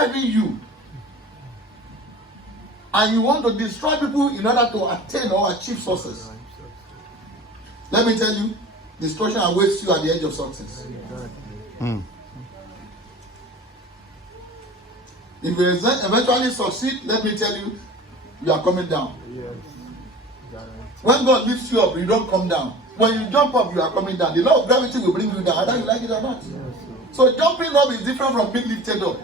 driving you. And you want to destroy people in order to attain or achieve success. Let me tell you, destruction awaits you at the edge of success. If you eventually succeed, let me tell you, you are coming down. When God lifts you up, you don't come down. When you jump up, you are coming down. The law of gravity will bring you down, whether you like it or not. So jumping up is different from being lifted up.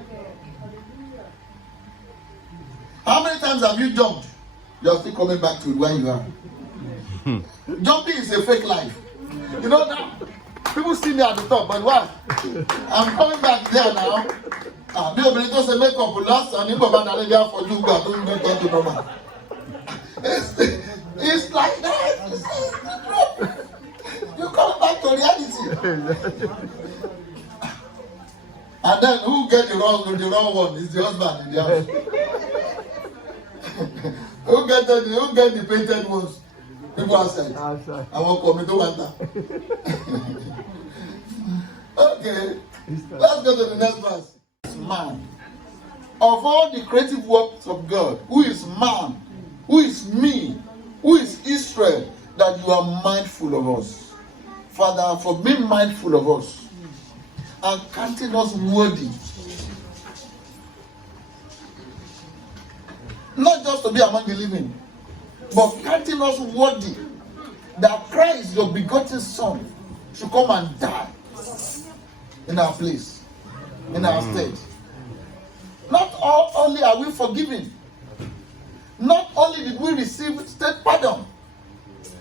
How many times have you jumped? You are still coming back to where you are. Jumping is a fake life. You know now, people see me at the top, but what? I'm coming back there now. Bí obìnrin tó ṣe make up lásán ní bàbá náà lè yá fojú gbà tó ń gbé tọ́jú normal. It's like that. You come back to reality. And then who get the wrong one is the husband in the house. Who get the painted ones? People outside. I won't come into water. Okay. Let's go to the next verse. Man. Of all the creative works of God, who is man? Who is me? Who is Israel that you are mindful of us? Father, for being mindful of us and counting us worthy. Not just to be among the living, but counting us worthy that Christ, your begotten Son, should come and die in our place, in our stead. Not only are we forgiven, not only did we receive state pardon,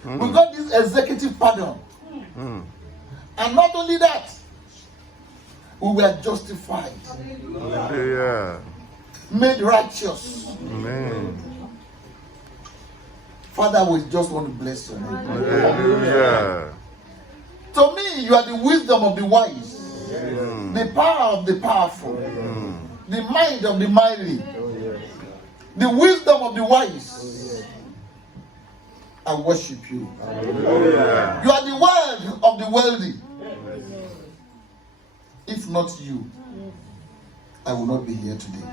we got this executive pardon. And not only that, we were justified, made righteous. Amen. Father, we just want to bless your name. Hallelujah. To me, you are the wisdom of the wise, the power of the powerful, the mind of the mighty, the wisdom of the wise. I worship you. Hallelujah. You are the word of the wealthy. If not you, I will not be here today.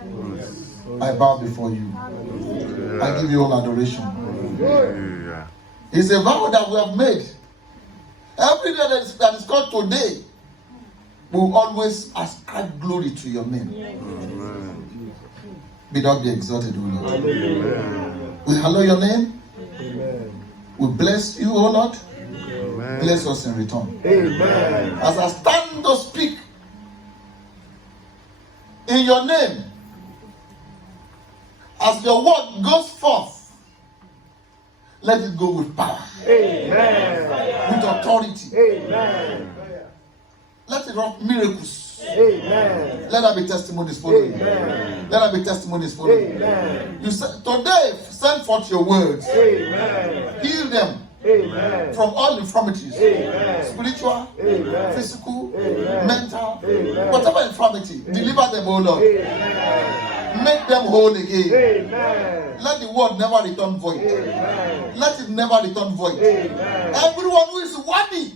I bow before you. I give you all adoration. Hallelujah. It's a vow that we have made. Every day that is called today, we will always ascribe glory to your name. Amen. Be thou be exalted, O Lord. Amen. We hallow your name. We bless you, O Lord. Amen. Bless us in return. Amen. As I stand to speak in your name, as your word goes forth, let it go with power, Amen. with authority. Amen. Let it work miracles. Amen. Let there be testimonies following. Amen. Let there be testimonies following. Amen. You said today, send forth your words. Amen. Heal them Amen. from all infirmities. Amen. Spiritual, Amen. physical, Amen. mental, Amen. whatever infirmity. Deliver them, O Lord. Amen. Make them whole again. Amen. Let the word never return void. Amen. Let it never return void. Amen. Everyone who is worthy,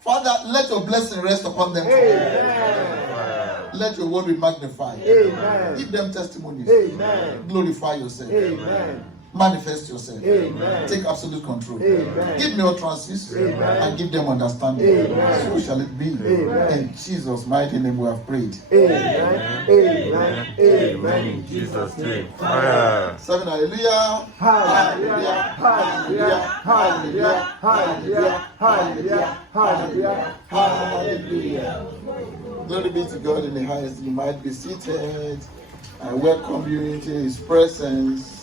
Father, let your blessing rest upon them. Amen. Let your word be magnified. Amen. Give them testimonies. Amen. Glorify yourself. Amen. Manifest yourself. Amen. Take absolute control. Amen. Give me utterances Amen. and give them understanding. Amen. So shall it be. Amen. In Jesus' mighty name we have prayed. Amen. Amen. Amen. In Jesus' name. Fire. 7 hallelujah. Hallelujah. Hallelujah. Hallelujah. Hallelujah. Hallelujah. Hallelujah. Hallelujah. Glory be to God in the highest. You might be seated. I welcome you into his presence.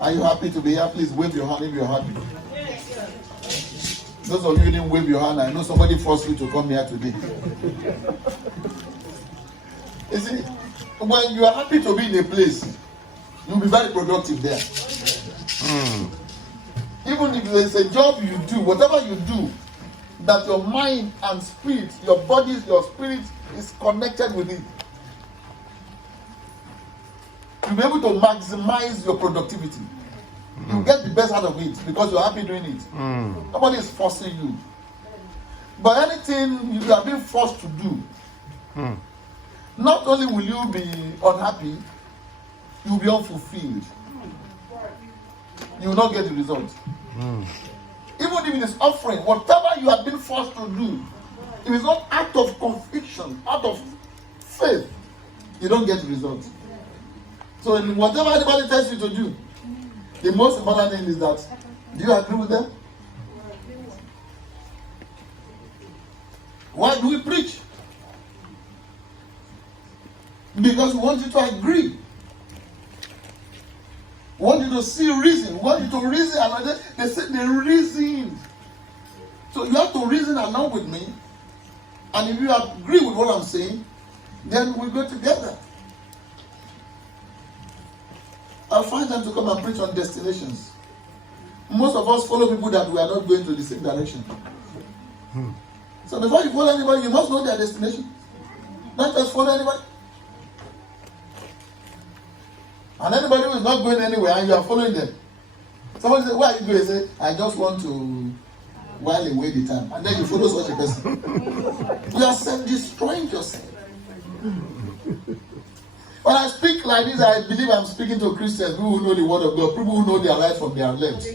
Are you happy to be here? Please wave your hand if you're happy. Those of you who didn't wave your hand, I know somebody forced you to come here today. You see, when you are happy to be in a place, you'll be very productive there. Even if there's a job you do, whatever you do, that your mind and spirit, your body, your spirit is connected with it. You'll be able to maximize your productivity. You get the best out of it because you're happy doing it. Nobody is forcing you. But anything you are being forced to do, not only will you be unhappy, you will be unfulfilled. You will not get the result. Even if it is offering, whatever you have been forced to do, if it's not out of conviction, out of faith, you don't get the result. So in whatever anybody tells you to do, the most important thing is that, do you agree with them? Why do we preach? Because we want you to agree. We want you to see reason. We want you to reason. And they say they reason. So you have to reason along with me. And if you agree with what I'm saying, then we go together. I'll find time to come and preach on destinations. Most of us follow people that we are not going to the same direction. So before you follow anybody, you must know their destination. Not just follow anybody. And anybody who is not going anywhere and you are following them. Somebody say, where are you going? Say, I just want to while away the time. And then you follow such a person. You are self-destroying yourself. When I speak like this, I believe I'm speaking to Christians, people who know the word of God, people who know their right from their left.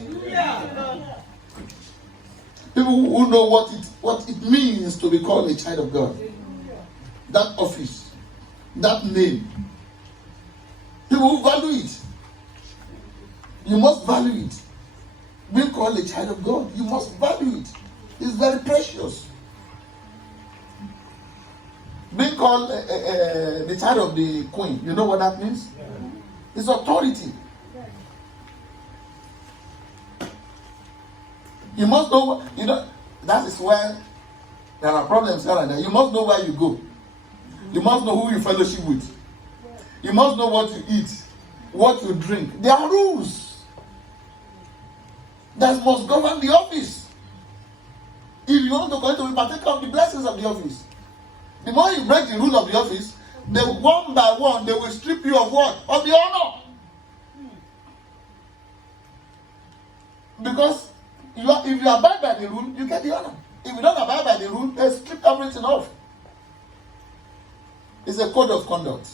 People who know what it means to be called a child of God. That office, that name. People who value it. You must value it. Being called a child of God, you must value it. It's very precious. Being called the child of the queen, you know what that means? It's authority. You must know, that is where there are problems here and there. You must know where you go. You must know who you fellowship with. You must know what you eat, what you drink. There are rules that must govern the office. If you want to go into partake of the blessings of the office. The more you break the rule of the office, one by one, they will strip you of what? Of the honor. Because if you abide by the rule, you get the honor. If you don't abide by the rule, they strip everything off. It's a code of conduct.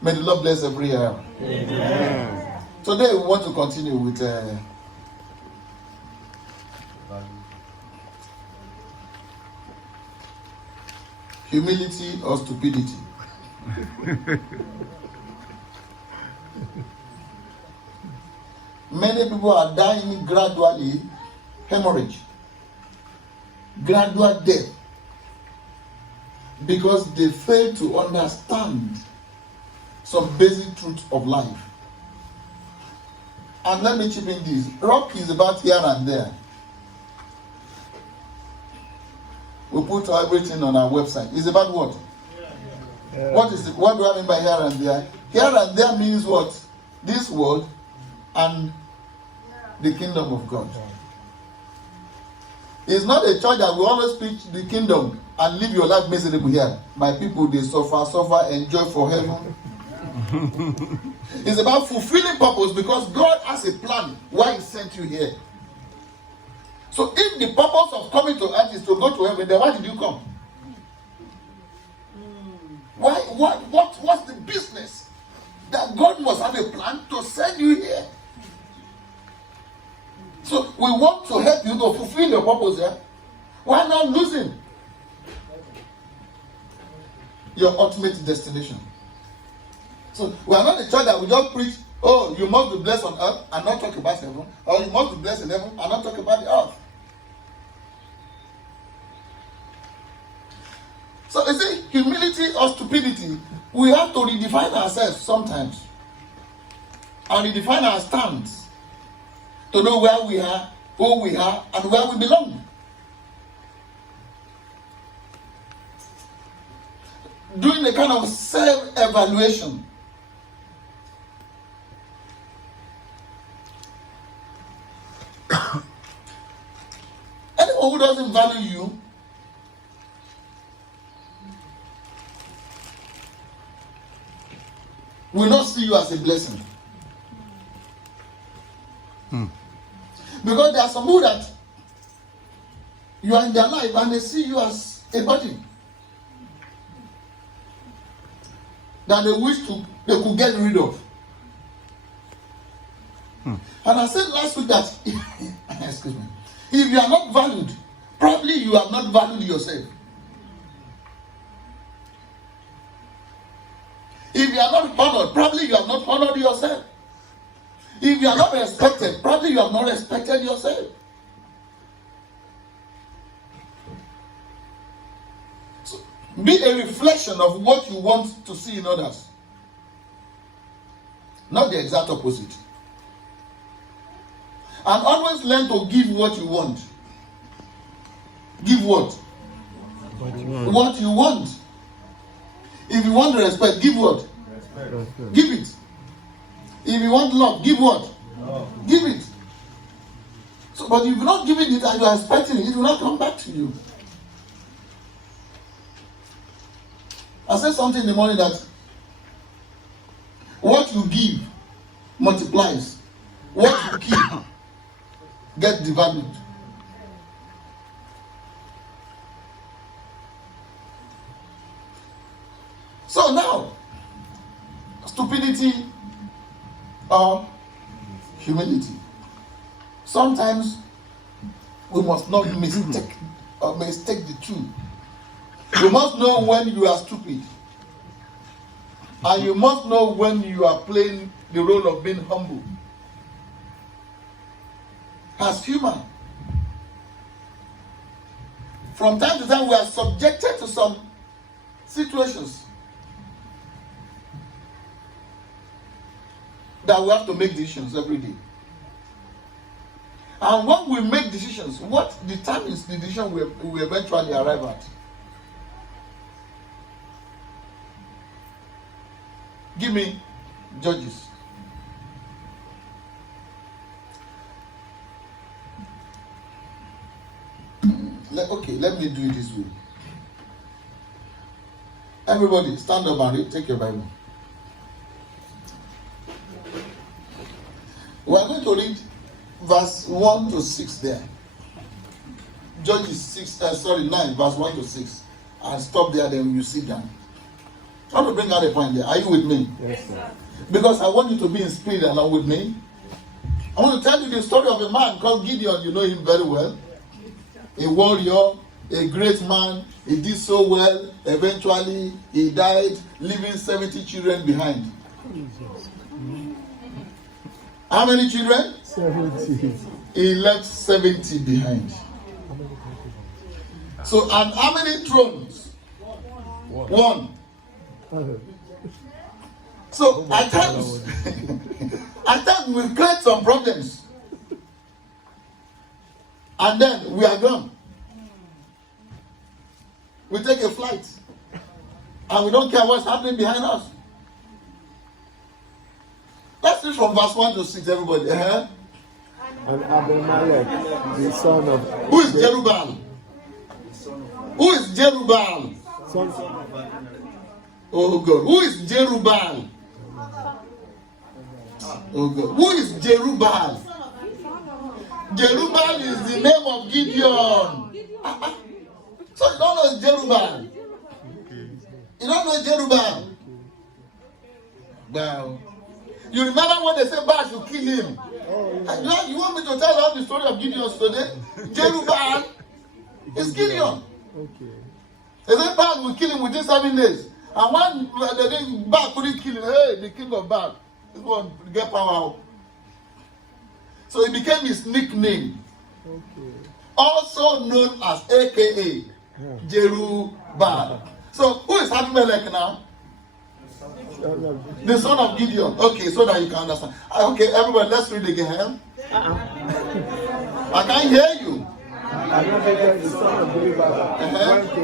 May the Lord bless every area. Amen. Today we want to continue with humility or stupidity. Many people are dying gradually, hemorrhage, gradual death, because they fail to understand some basic truths of life. And let me chip in this. Rock is about here and there. We put everything on our website. It's about what? What do I mean by here and there? Here and there means what? This world and the kingdom of God. It's not a church that will always preach the kingdom and live your life miserable here. My people, they suffer, enjoy for heaven. It's about fulfilling purpose because God has a plan why He sent you here. So if the purpose of coming to earth is to go to heaven, then why did you come? What's the business? That God must have a plan to send you here. So we want to help you to fulfill your purpose here. Why not losing your ultimate destination? So we are not the church that will just preach, oh, you must be blessed on earth and not talk about heaven, or you must be blessed in heaven and not talk about the earth. So is it humility or stupidity? We have to redefine ourselves sometimes and redefine our stance to know where we are, who we are, and where we belong. Doing a kind of self-evaluation. Anyone who doesn't value you will not see you as a blessing. there are some people that you are in their life and they see you as a body that they wish they could get rid of. And I said last week that excuse me, if you are not valued, probably you have not valued yourself. If you are not honored, probably you have not honored yourself. If you are not respected, probably you have not respected yourself. So, be a reflection of what you want to see in others, not the exact opposite. And always learn to give what you want. Give what? What you want. If you want respect, give what? Respect. Give it. If you want love, give what? Love. Give it. So, but if you're not giving it and you are expecting it, it will not come back to you. I said something in the morning that what you give multiplies. What you keep gets devalued. So now, stupidity or humility. Sometimes we must not mistake the two. You must know when you are stupid. And you must know when you are playing the role of being humble. As human. From time to time we are subjected to some situations that we have to make decisions every day. And when we make decisions, what determines the decision we eventually arrive at? Give me Judges. Let me do it this way. Everybody, stand up and read. Take your Bible. We are going to read verse 1 to 6 there. Judges 9, verse 1 to 6. And stop there, then you sit down. I want to bring out a point there. Are you with me? Yes, sir. Because I want you to be in spirit along with me. I want to tell you the story of a man called Gideon. You know him very well. A warrior, a great man. He did so well. Eventually, he died, leaving 70 children behind. How many children? 70. He left 70 behind. So, and how many thrones? One. So, at times we create some problems. And then we are gone. We take a flight. And we don't care what's happening behind us. Let's read from verse 1 to 6, everybody. And Abimelech, the son of... Who is Jerubbaal? Who is Jerubbaal? Oh God. Who is Jerubbaal? Oh God. Who is Jerubbaal? Jerubbaal is the name of Gideon. So you don't know Jerubbaal. You don't know Jerubbaal. Wow. You remember when they said Baal should kill him? You want me to tell all the story of Gideon today? Jerubbaal is Gideon. Okay. They said Baal will kill him within 7 days. And when Baal couldn't kill him, hey, the king of Baal is going to get power out. So it became his nickname. Okay. Also known as AKA Jerubbaal. So who is Abimelech now? The son of Gideon. Okay, so that you can understand. Okay, everybody, let's read again. I can't hear you. Abimelech, the son of Jerubbaal,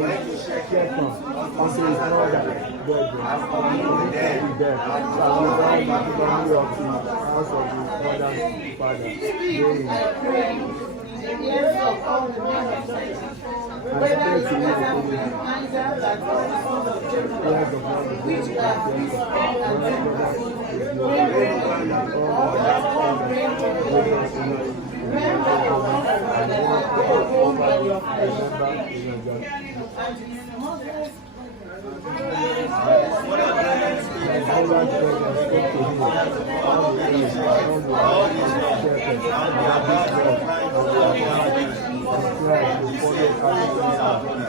went to Shechem unto his mother, brethren, dead. So I went to the family of the house of his mother's father.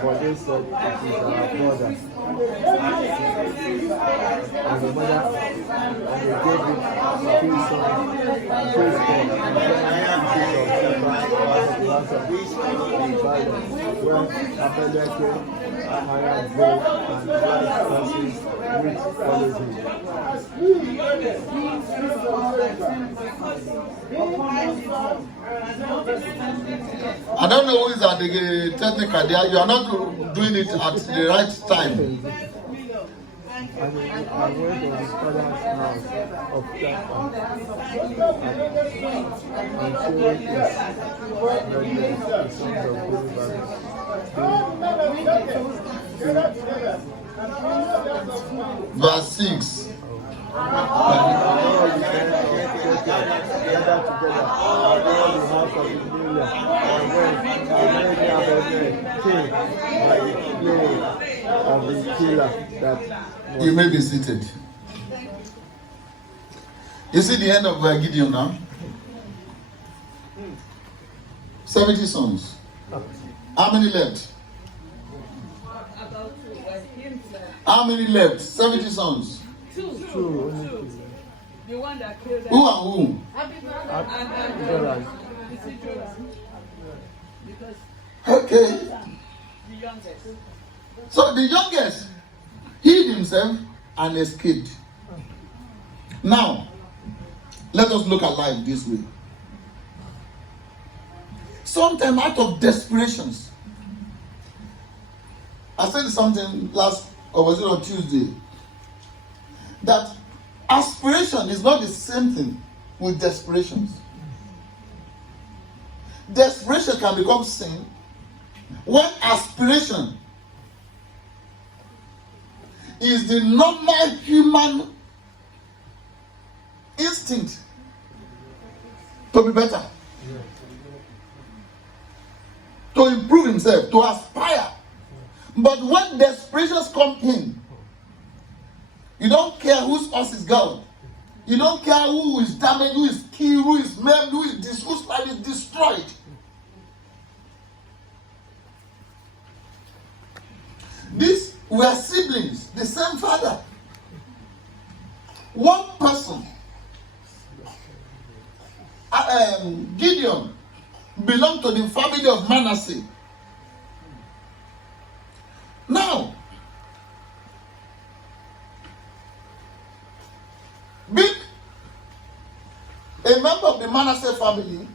For this said, it is our brother. And the mother, and they gave it two sons, praise God, and when Abimelech, Ahaya drove and black horses which followed him. I don't know who is at the technical there. You are not doing it at the right time. And I went to his father's house of Jaffa and showed his brethren the sons of Verse 6. You may be seated. You see the end of Gideon now? 70 sons. How many left? How many left? 70 sons. Two. The one that killed Who and who? Because Okay. the youngest. So the youngest hid himself and escaped. Now, let us look at life this way. Sometimes out of desperations. I said something last, or was it on Tuesday? That aspiration is not the same thing with desperations. Desperation can become sin when aspiration is the normal human instinct to be better, to improve himself, to aspire. But when desperations come in, you don't care whose horse is gone. You don't care who is damaged, who is killed, who is maimed, whose life is destroyed. These were siblings, the same father. One person, Gideon, belonged to the family of Manasseh. Now, being a member of the Manasseh family,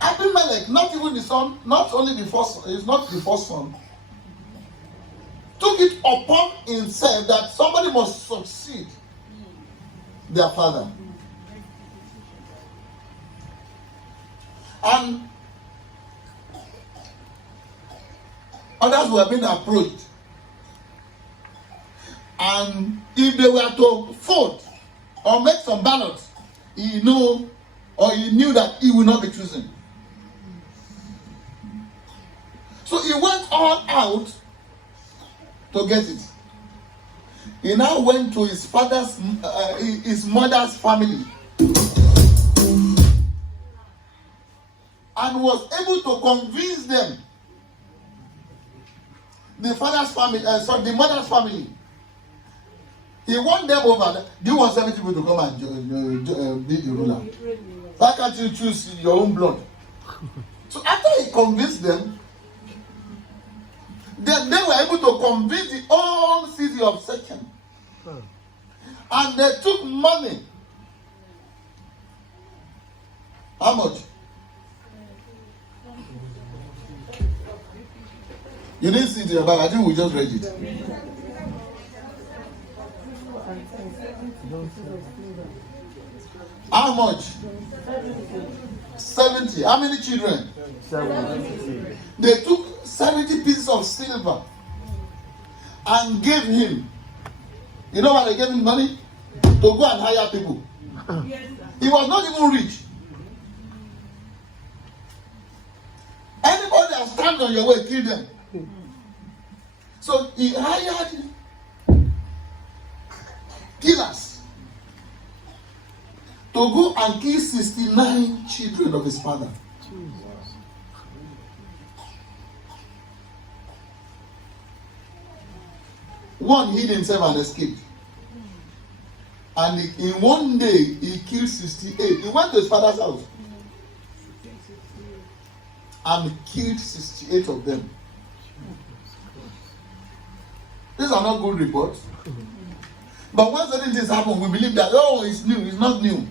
Abimelech, not even the son, not only the first son, is not the first son, took it upon himself that somebody must succeed their father. And others were being approached. And if they were to vote or make some ballots, he knew that he will not be chosen. So he went all out to get it. He now went to his mother's family and was able to convince them, the mother's family. He won them over. Do you want 70 people to come and be the ruler? Why can't you choose your own blood? So after he convinced them, they were able to convince the whole city of Shechem. And they took money. How much? You didn't see it in your bag. I think we just read it. How much? 70. How many children? 70. They took 70 pieces of silver and gave him. You know why they gave him money? To go and hire people. He was not even rich. Anybody that stands on your way, kill them. So he hired killers to go and kill 69 children of his father. One hid himself and escaped. And in one day, he killed 68. He went to his father's house and killed 68 of them. These are not good reports. But when certain things happen, we believe that, oh, it's new. It's not new.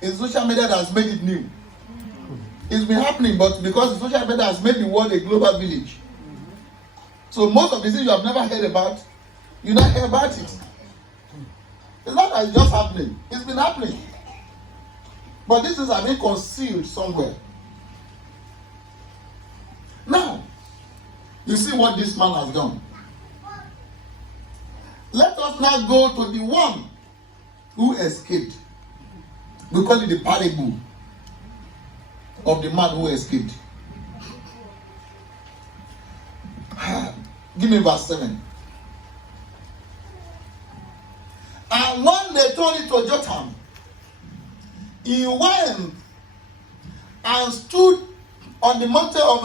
It's social media that has made it new. It's been happening, but because the social media has made the world a global village. So most of the things you have never heard about, you not hear about it. It's not that it's just happening. It's been happening. But these things have been concealed somewhere. Now, you see what this man has done. Let us now go to the one who escaped. We call it the parable of the man who escaped. Give me verse 7. And when they told it to Jotham, he went and stood on the mountain of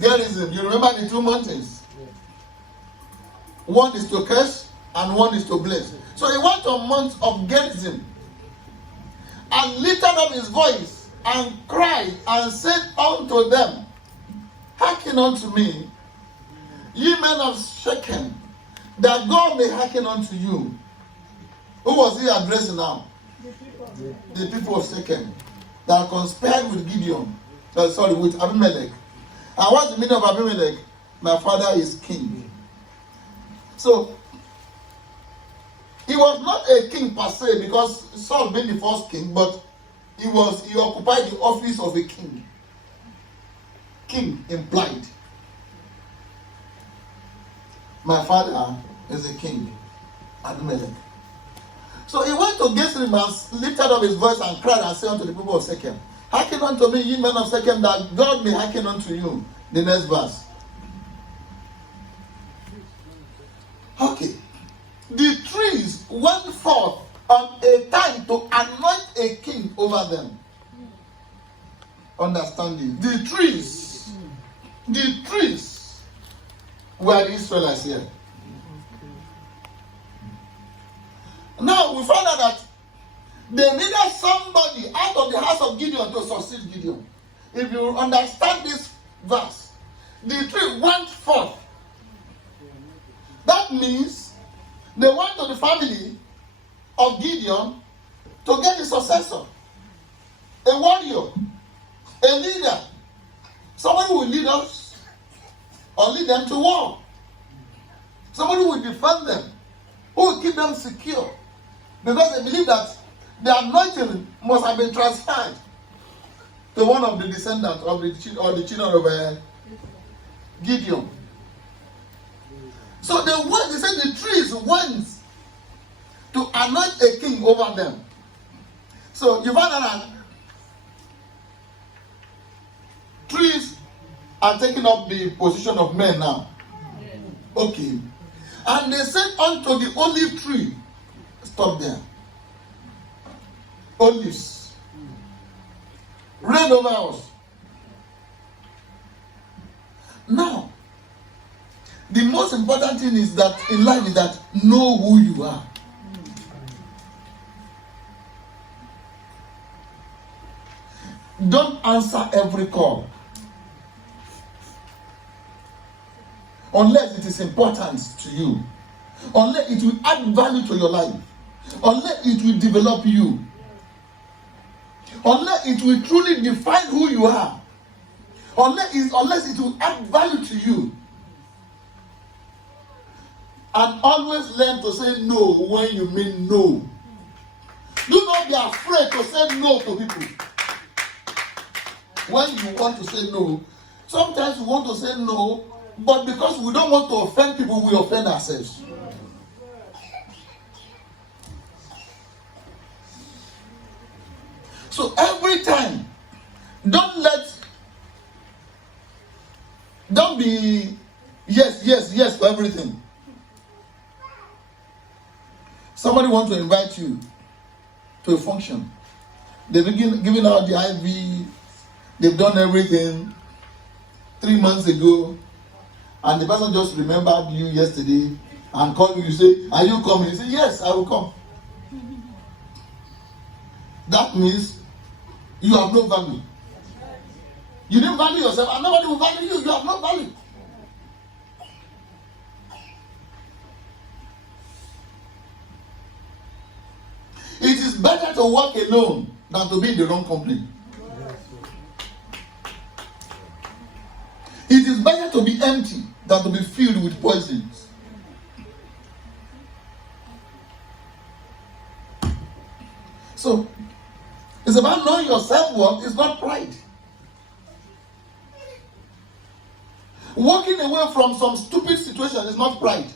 Gerizim. You remember the two mountains? One is to curse and one is to bless. So he went on Mount of Gerizim and lifted up his voice and cried and said unto them, hearken unto me, ye men of Shechem, that God may hearken unto you. Who was he addressing now? The people of Shechem that conspired with Gideon. With Abimelech. And what's the meaning of Abimelech? My father is king. So, he was not a king per se, because Saul being the first king, but he occupied the office of a king. King implied. My father is a king, Abimelech. So he went to Gerizim and lifted up his voice and cried and said unto the people of Shechem, hearken unto me, ye men of Shechem, that God may hearken unto you. The next verse. Okay. The trees went forth on a time to anoint a king over them. Understanding. The trees were the Israelites here. Now we find out that they needed somebody out of the house of Gideon to succeed Gideon. If you understand this verse, the tree went forth. That means they went to the family of Gideon to get a successor, a warrior, a leader, somebody who will lead us or lead them to war, somebody who will defend them, who will keep them secure, because they believe that the anointing must have been transferred to one of the descendants of the children of Gideon. So they said the trees went to anoint a king over them. So you find out that trees are taking up the position of men now. Okay. And they said unto the olive tree, stop there. Olives. Reign over us. Now, the most important thing is that in life is that know who you are. Don't answer every call unless it is important to you, unless it will add value to your life, unless it will develop you, unless it will truly define who you are, unless it will add value to you. And always learn to say no when you mean no. Do not be afraid to say no to people. When you want to say no, sometimes we want to say no, but because we don't want to offend people, we offend ourselves. So every time, don't be yes for everything. Somebody wants to invite you to a function. They've been giving out the IV. They've done everything 3 months ago, and the person just remembered you yesterday and called you. You say, "Are you coming?" You say, "Yes, I will come." That means you have no value. You didn't value yourself, and nobody will value you. You have no value. It is better to walk alone than to be in the wrong company. It is better to be empty than to be filled with poisons. So, it's about knowing your self-worth. It's not pride. Walking away from some stupid situation is not pride.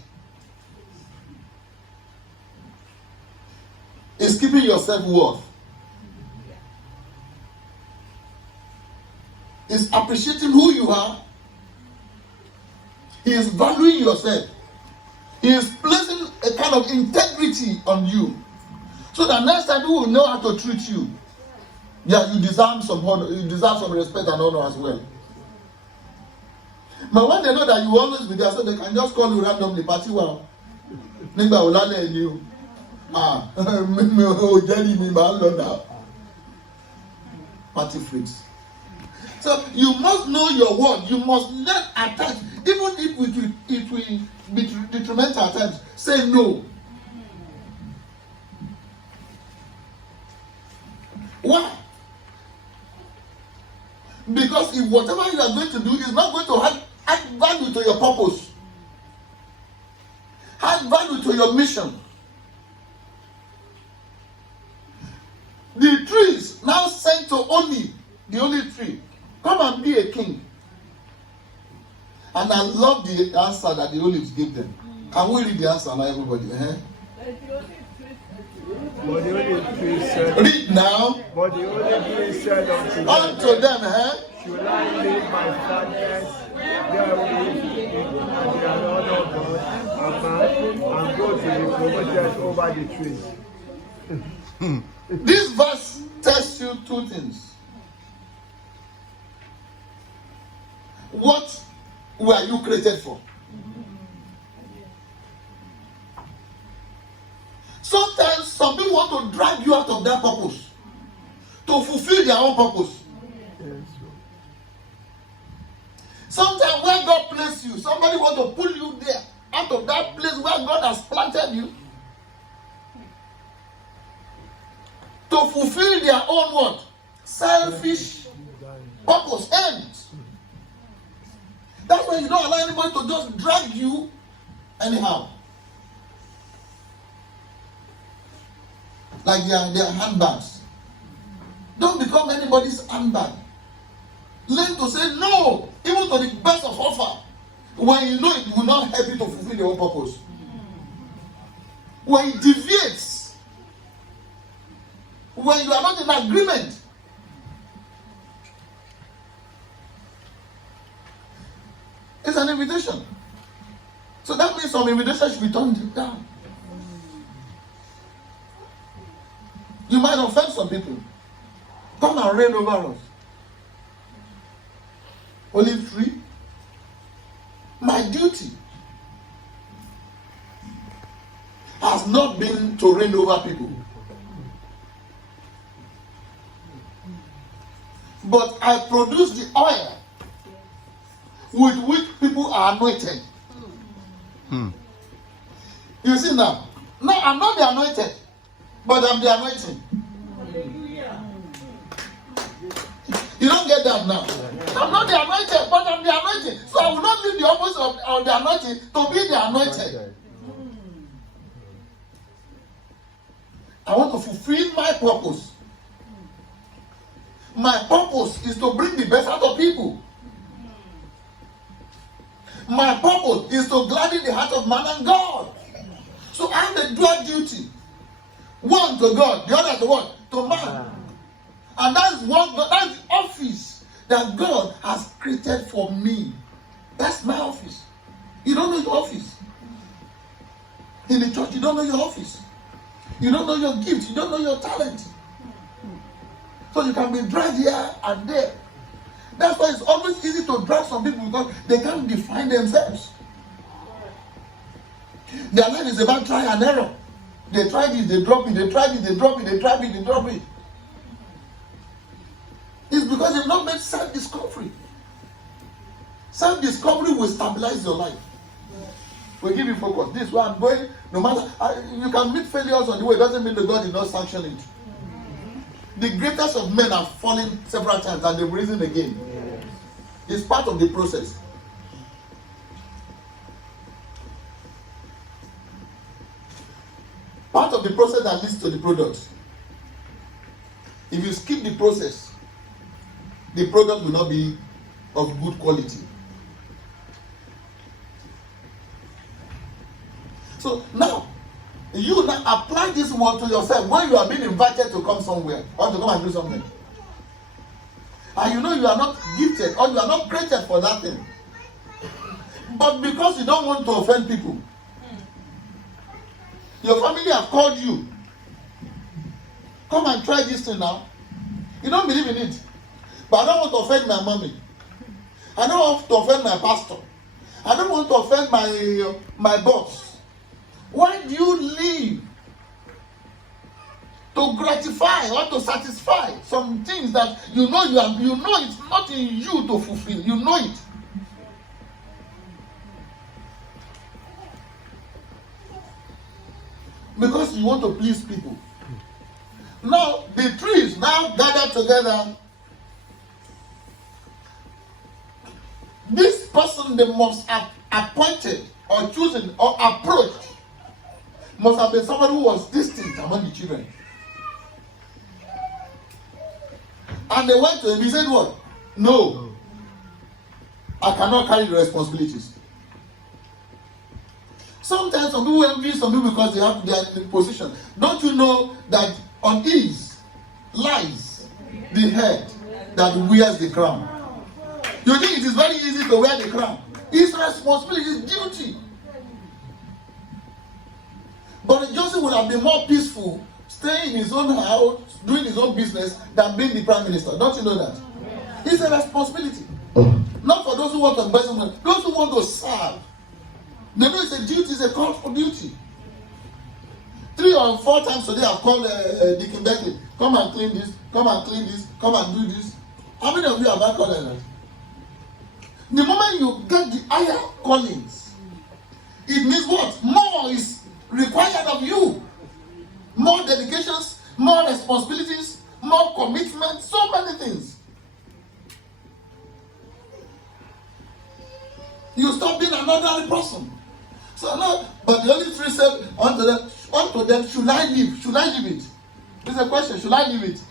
It's keeping your self-worth. It's appreciating who you are. He is valuing yourself. He is placing a kind of integrity on you, so that next time people will know how to treat you. Yeah, you deserve some honor, you deserve some respect and honor as well. But when they know that you will always be there, so they can just call you randomly, party wow. Nigba olale and you. Party freaks. So you must know your word. You must not attach, even if it will be detrimental at times. Say no. Why? Because if whatever you are going to do is not going to add value to your purpose, add value to your mission. The trees now sent to the only tree, come and be a king. And I love the answer that the olives gave them. Can we read the answer now, everybody? But the only tree said, read now. But the only tree said unto them, should I leave my father's there and the another God and go to be promoted over the trees? This verse tells you two things. What were you created for? Sometimes some people want to drag you out of that purpose to fulfill their own purpose. Sometimes where God placed you, somebody want to pull you there out of that place where God has planted you to fulfill their own what? Selfish purpose, ends. That's why you don't allow anybody to just drag you anyhow. Like their handbags. Don't become anybody's handbag. Learn to say no, even to the best of offer, when you know it will not help you to fulfill your own purpose. When it deviates, when you are not in agreement, it's an invitation. So that means some invitations should be turned down. You might offend some people. Come and reign over us. Olive tree. My duty has not been to reign over people, but I produce the oil with which people are anointed. You see now? No, I'm not the anointed, but I'm the anointing. You don't get that now. I'm not the anointed, but I'm the anointing. So I will not leave the office of the anointing to be the anointed. I want to fulfill my purpose. My purpose is to bring the best out of people. My purpose is to gladden the heart of man and God. So I have a dual duty. One to God, the other to what? To man. And that's that's the office that God has created for me. That's my office. You don't know your office. In the church, you don't know your office. You don't know your gift. You don't know your talent. So you can be dragged here and there. That's why it's always easy to drag some people because they can't define themselves. Their life is about try and error. They try this, they drop it, they try it, they drop it, they try it, they drop it. It's because they've not made self-discovery. Self-discovery will stabilize your life. Will give you focus. This is where I'm going. No matter, you can meet failures on the way. It doesn't mean that God did not sanction it. The greatest of men have fallen several times and they've risen again. It's part of the process. Part of the process that leads to the product. If you skip the process, the product will not be of good quality. So now, you now apply this word to yourself when you are being invited to come somewhere or to come and do something. And you know you are not gifted or you are not created for that thing. But because you don't want to offend people, your family have called you. Come and try this thing now. You don't believe in it. But I don't want to offend my mommy. I don't want to offend my pastor. I don't want to offend my boss. Why do you live to gratify or to satisfy some things that you know it's not in you to fulfill? You know it. Because you want to please people. Now the trees now gather together. This person they must have appointed or chosen or approached must have been somebody who was distinct among the children. And they went to him. He said what? No. I cannot carry the responsibilities. Sometimes some people envy some people because they have their position. Don't you know that on ease lies the head that wears the crown? You think it is very easy to wear the crown? It's responsibility, it's duty. But Joseph would have been more peaceful staying in his own house, doing his own business, than being the prime minister. Don't you know that? It's a responsibility. Not for those who want to embezzle, those who want to serve. They know it's a duty, it's a call for duty. 3 or 4 times today I've called Deacon Beckley. Come and clean this, come and clean this, come and do this. How many of you have I called that? The moment you get the higher callings, it means what? More is required of you. More dedications, more responsibilities, more commitment, so many things. You stop being an ordinary person. So no, but the Holy Spirit said unto them, should I live? Should I live it? It's a question, should I live it?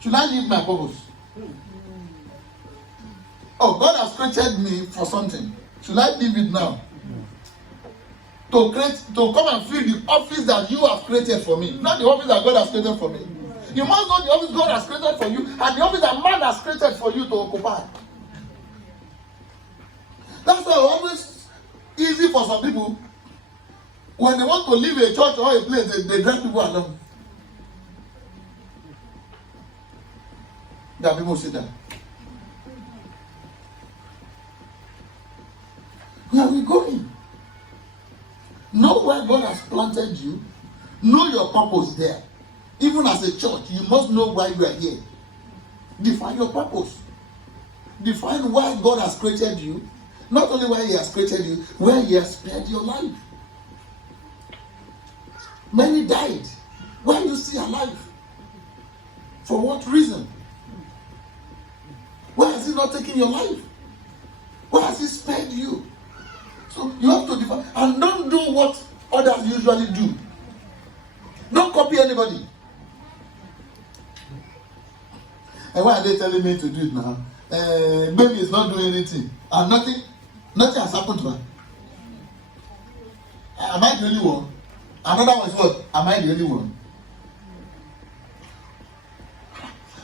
Should I live my purpose? Oh, God has created me for something. Should I live it now? To come and fill the office that you have created for me, not the office that God has created for me. You must know the office God has created for you and the office that man has created for you to occupy. That's why it's always easy for some people when they want to leave a church or a place, they drag people along. There are people who say that. Where are we going? Know where God has planted you. Know your purpose there. Even as a church, you must know why you are here. Define your purpose. Define why God has created you. Not only why He has created you, where He has spared your life. Many died. Why are you still alive? For what reason? Why has He not taken your life? Why has He spared you? So you have to define. And don't do what others usually do. Don't copy anybody. And why are they telling me to do it now? Baby is not doing anything. And nothing has happened to her. Am I the only one? Another one is what? Am I the only one?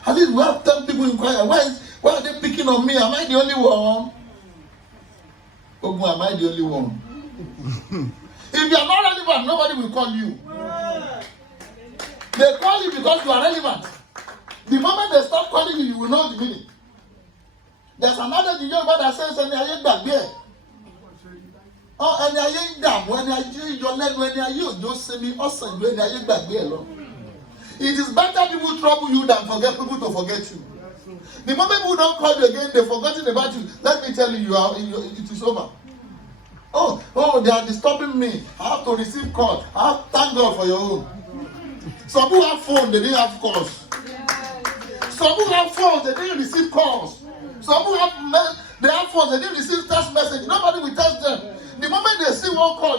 At least we have 10 people in choir. Why are they picking on me? Am I the only one? Ogun, am I the only one? If you are not relevant, nobody will call you. They call you because you are relevant. The moment they stop calling you, you will know the meaning. There's another Yoruba that says, "Ẹni ayé gbàgbé ẹ̀." Oh, ẹni ayé ń dààmú, ẹni ayé yọ lẹ́nu, ẹni ayé òjò sinmi, ọ̀sán ìlú ẹni ayé gbàgbé ẹ̀ lọ. It is better people trouble you than forget people to forget you. The moment people don't call you again, they've forgotten about you. Let me tell you, it is over. Oh, they are disturbing me. I have to receive calls. Thank God for your own. Some who have phone, they didn't have calls. Some who have phones, they didn't receive calls. Some who have they have phones, they didn't receive text message. Nobody will text them. The moment they see one call,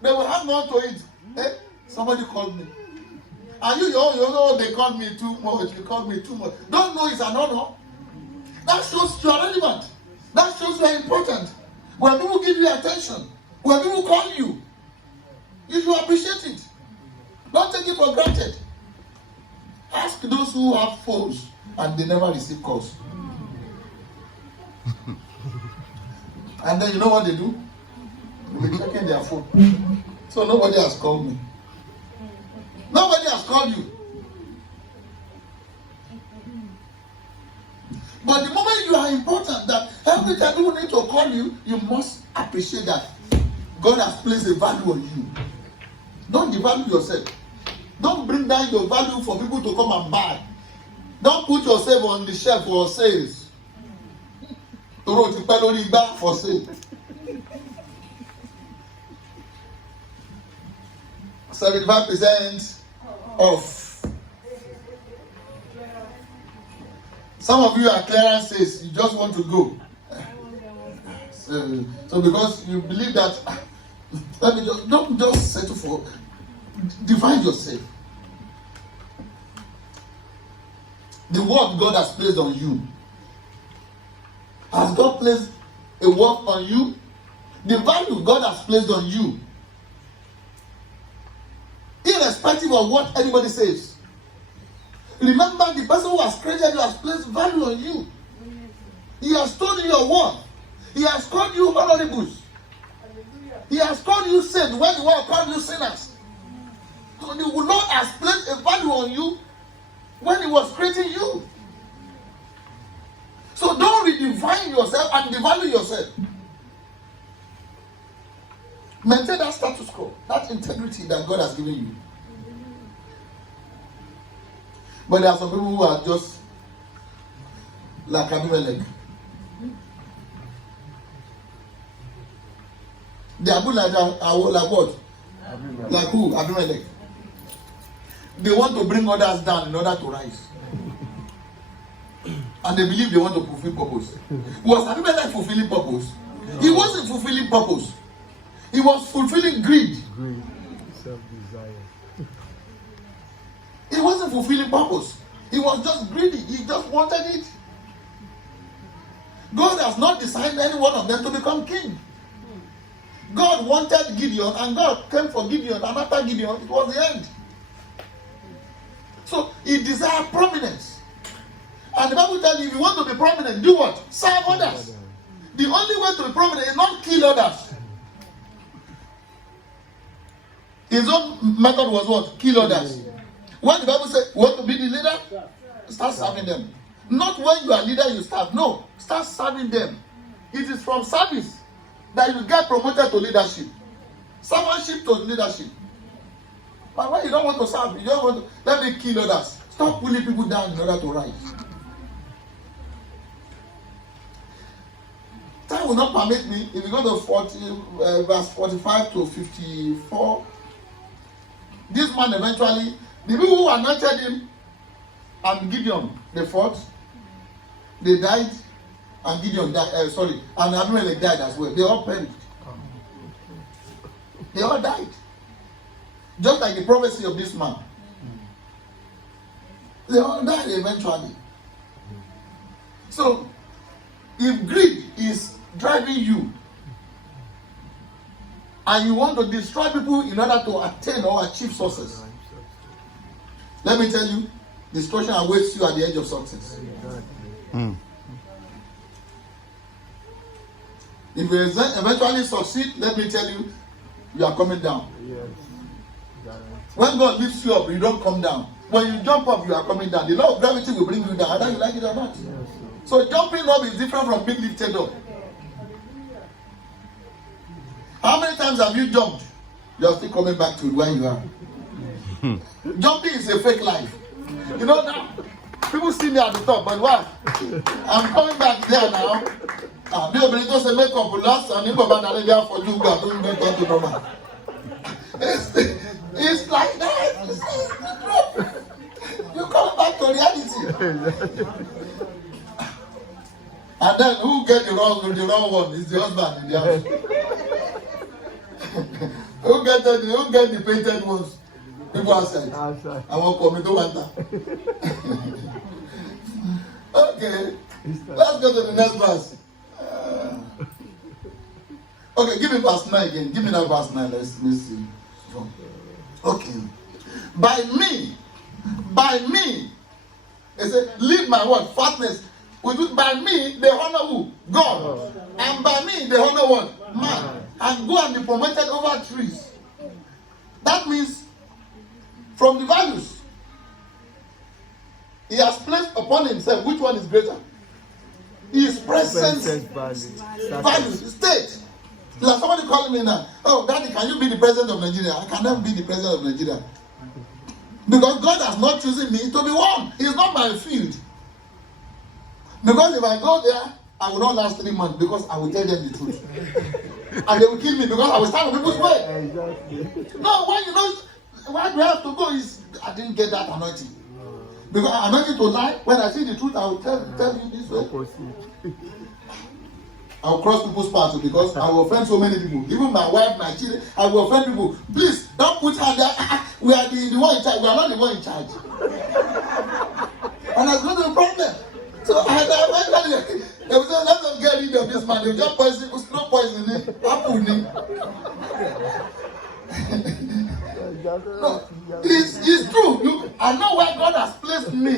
they will hang on to it. Hey, somebody called me. And you know they called me too much. You called me too much. Don't know it's an honor. That shows you are relevant. That shows you are important. When people give you attention, when people call you, you should appreciate it. Don't take it for granted. Ask those who have phones and they never receive calls. And then you know what they do? They're checking their phone. So nobody has called me. Nobody has called you. But the moment you are important, that every time people need to call you, you must appreciate that God has placed a value on you. Don't devalue yourself. Don't bring down your value for people to come and buy. Don't put yourself on the shelf for sales. For sale. 75% off. Some of you are clearances, you just want to go. So because you believe that, don't just settle for, define yourself. The work God has placed on you. Has God placed a work on you? The value God has placed on you, irrespective of what anybody says. Remember, the person who has created you has placed value on you. He has told you your worth. He has called you honorables. He has called you saints when the world called you sinners. So the Lord has placed a value on you when He was creating you. So don't redefine yourself and devalue yourself. Maintain that status quo, that integrity that God has given you. But there are some people who are just like Abimelech. They are like what? Like who? Abimelech. They want to bring others down in order to rise. And they believe they want to fulfill purpose. Was Abimelech fulfilling purpose? He wasn't fulfilling purpose. He was fulfilling greed. Greed, self-desire. He wasn't fulfilling purpose. He was just greedy. He just wanted it. God has not designed any one of them to become king. God wanted Gideon, and God came for Gideon, and after Gideon, it was the end. So he desired prominence. And the Bible tells you, if you want to be prominent, do what? Serve others. The only way to be prominent is not kill others. His own method was what? Kill others. When the Bible says, you want to be the leader? Start serving them. Not when you are leader, you serve. No. Start serving them. It is from service that you get promoted to leadership. Servantship to leadership. But when you don't want to serve, you don't want to, let me kill others. Stop pulling people down in order to rise. Time will not permit me. If you go to verse 45 to 54, this man eventually, the people who anointed him and Gideon, they fought, they died, and Gideon died, and Abimelech died as well. They all perished. They all died. Just like the prophecy of this man. They all died eventually. So, if greed is driving you, and you want to destroy people in order to attain or achieve success, let me tell you, destruction awaits you at the edge of success. If you eventually succeed, let me tell you, you are coming down. Yes. When God lifts you up, you don't come down. When you jump up, you are coming down. The law of gravity will bring you down, whether you like it or not. So jumping up is different from being lifted up. How many times have you jumped? You are still coming back to where you are. Jumping is a fake life. You know now, people see me at the top, but why? I'm coming back there now. Bí obìnrin tó ṣe make up last and nígbà bá darí bí àfọ̀jú gbà tó ń gbé tọ́jú normal. It's like that. You come back to reality. And then who get the wrong one is the husband in the house. Who get the painted ones? People outside. I want to come into one. Okay. Let's go to the next verse. Okay, give me verse 9 again. Give me that verse 9. Let's see. Okay. By me. It said, leave my word, fatness. By me, they honor who? God. And by me, they honor what? Man. And go and be promoted over trees. That means, from the values, he has placed upon himself, which one is greater? His presence, values, state. Like somebody calling me now, oh, Daddy, can you be the president of Nigeria? I cannot be the president of Nigeria. Because God has not chosen me to be one. It's not my field. Because if I go there, I will not last 3 months because I will tell them the truth. And they will kill me because I will stand on people's way. Exactly. No, when you know where we have to go is, I didn't get that anointing. Because I'm anointed to lie. When I see the truth, I will tell you this way. I will cross people's paths because I will offend so many people. Even my wife, my children, I will offend people. Please, don't put her there. We are the one in charge. We are not the one in charge. And that's not the problem. So they will say, let them get rid of this man. They will just poison, slow poisoning, happening. No, it's true. I know where God has placed me.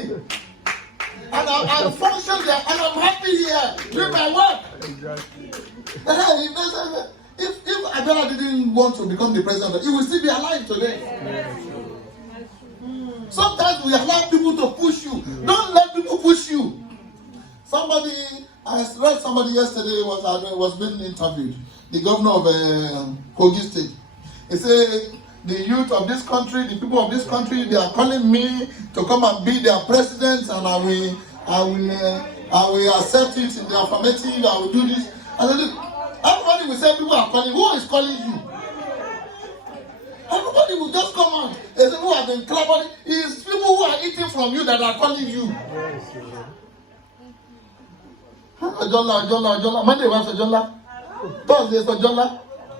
And I function there, and I'm happy here, doing my work. Exactly. If Abiola didn't want to become the president, he will still be alive today. Sometimes we allow people to push you. Don't let people push you. I read somebody yesterday was being interviewed. The governor of Kogi State. He said, the youth of this country, the people of this country, they are calling me to come and be their president, and I will accept it in the affirmative. I will do this. And then everybody will say, people are calling. Who is calling you? Everybody will just come on. They say, who have been clapping? It's people who are eating from you that are calling you. Ọjọ́lá. Monday was Ọjọ́lá. Thursday is Ọjọ́lá.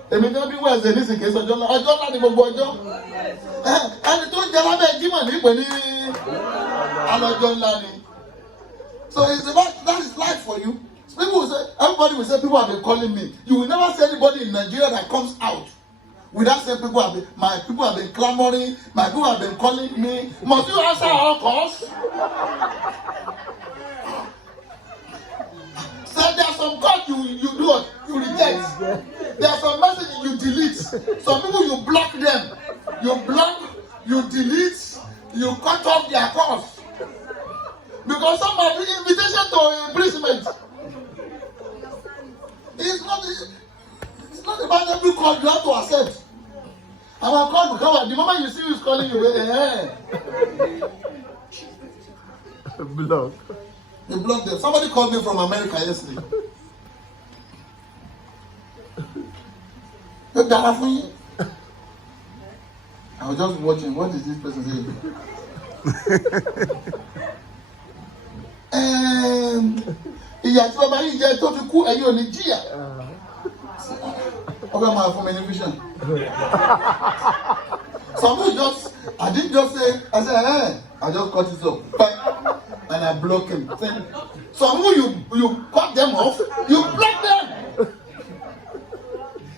Èmi náà bí Wednesday nísìnyí kì í sọ Ọjọ́lá ni gbogbo ọjọ́. Ẹni tó ń jẹ lábẹ́ Jímọ̀ ní pè ní alọ́jọ́lá ni. So it's about, that is life for you. People will say, everybody will say, people have been calling me. You will never see anybody in Nigeria that comes out without saying my people have been clamoring, my people have been calling me. Must you answer all calls? So there are some calls you do what? You reject. There are some messages you delete. Some people you block them. You block, you delete, you cut off their calls. Because some of the invitation to imprisonment. It's not about every call you have to accept. Our call will come out. The moment you see who's calling you, block. You block them. Somebody called me from America yesterday. I was just watching. What is this person saying? Ìyá tí bàbá yìí jẹ́ tó fi kú ẹ̀yin ò ní jìyà. Ọgbà máa fún mi ní vision. Some people just, I didn't just say, I said, I just cut it off. And I block him. Some people you cut them off, you block them.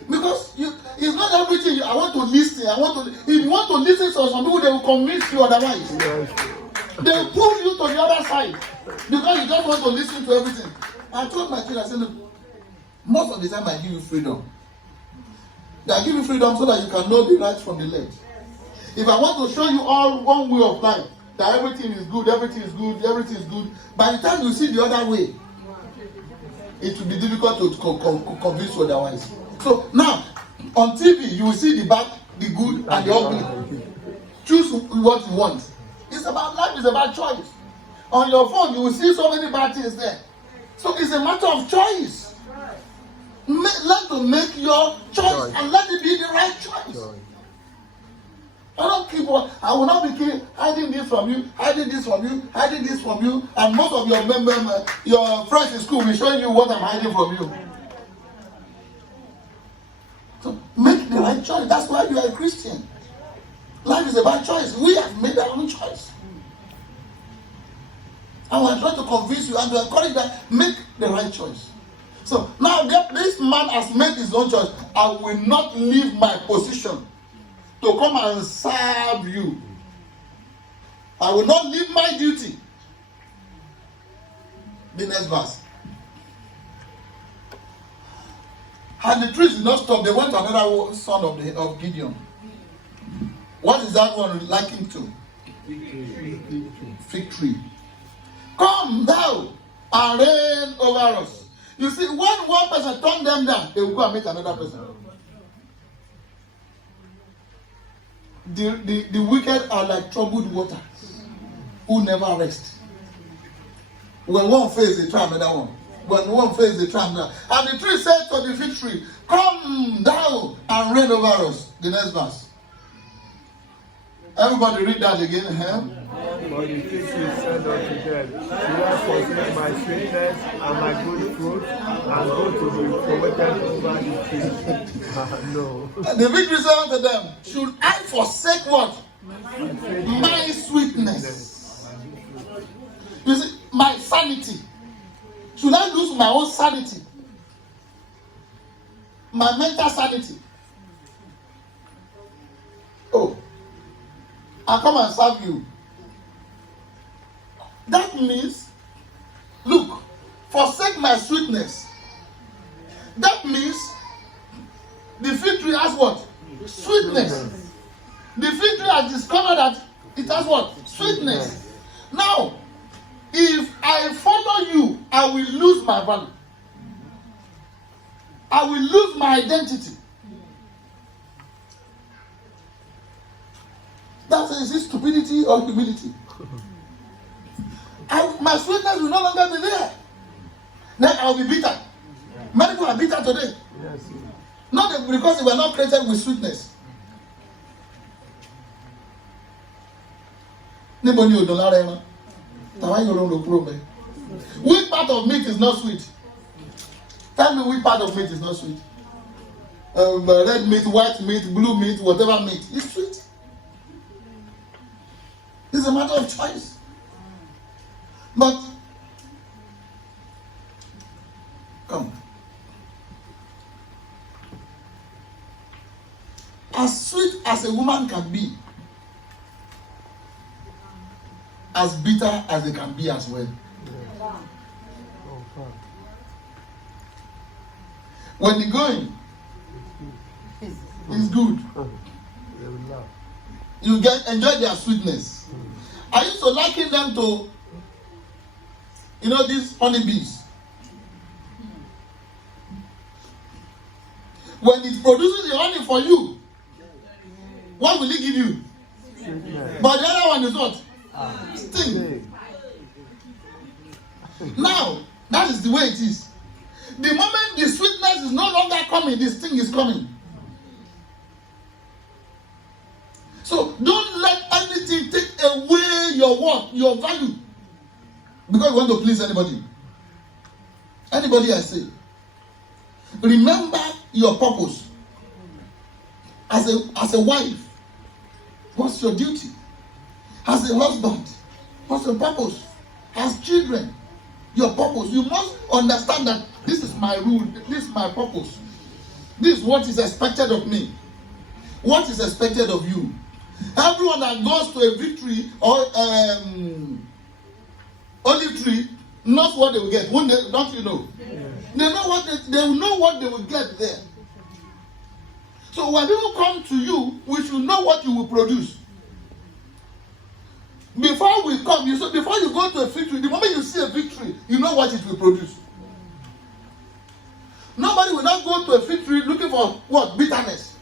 Because it's not everything I want to listen. If you want to listen to some people, they will convince you otherwise. They pull you to the other side because you don't want to listen to everything. I told my children, I said, look, most of the time I give you freedom. I give you freedom so that you can know the right from the left. If I want to show you all one way of life, that everything is good, everything is good, everything is good, by the time you see the other way, it will be difficult to convince you otherwise. So now, on TV, you will see the bad, the good, and the ugly. Choose what you want. It's about life, it's about choice. On your phone, you will see so many bad things there. So it's a matter of choice. Learn to make your choice and let it be the right choice. I don't keep on, I will not be hiding this from you, hiding this from you, hiding this from you, and most of your your friends in school will show you what I'm hiding from you. So make the right choice. That's why you are a Christian. Life is about choice. We have made our own choice. And we are trying to convince you and to encourage that make the right choice. So now this man has made his own choice. I will not leave my position to come and serve you. I will not leave my duty. The next verse. And the trees did not stop. They went to another son of Gideon. What is that one likened to? Fig tree. Come thou and reign over us. You see, when one person turn them down, they will go and meet another person. The wicked are like troubled water who never rest. When one fails, they try another one. When one fails, they try another. And the tree said to the fig tree, come down and reign over us. The next verse. Everybody read that again. For the fig tree said unto them, you have forsaken my sweetness and my good fruit, and go to be promoted over the tree. No. And the fig tree said unto them, should I forsake what? My sweetness. You see, my sanity. Should I lose my own sanity? My mental sanity. Oh, I come and serve you. That means, look, forsake my sweetness. That means the fig tree has what? Sweetness. The fig tree has discovered that it has what? Sweetness. Now, if I follow you, I will lose my value. I will lose my identity. That is it stupidity or humility? My sweetness will no longer be there. Then I will be bitter. Many people are bitter today. Yes. Not because they were not created with sweetness. Which part of meat is not sweet? Tell me which part of meat is not sweet. Red meat, white meat, blue meat, whatever meat. It's sweet. It's a matter of choice. But, come. As sweet as a woman can be, as bitter as they can be as well. When the going is good, you enjoy their sweetness. I used to liken them to, these honeybees. When it produces the honey for you, what will it give you? But the other one is what? Sting. Now, that is the way it is. The moment the sweetness is no longer coming, the sting is coming. So don't let anything take away your worth, your value. Because you want to please anybody. Anybody I say. Remember your purpose. As a wife, what's your duty? As a husband, what's your purpose? As children, your purpose. You must understand that this is my rule, this is my purpose. This is what is expected of me. What is expected of you? Everyone that goes to a victory or olive tree knows what they will get. Don't you know? They know what they will know what they will get there. So when people come to you, we should know what you will produce. Before we come, before you go to a victory, the moment you see a victory, you know what it will produce. Nobody will not go to a victory looking for what? Bitterness.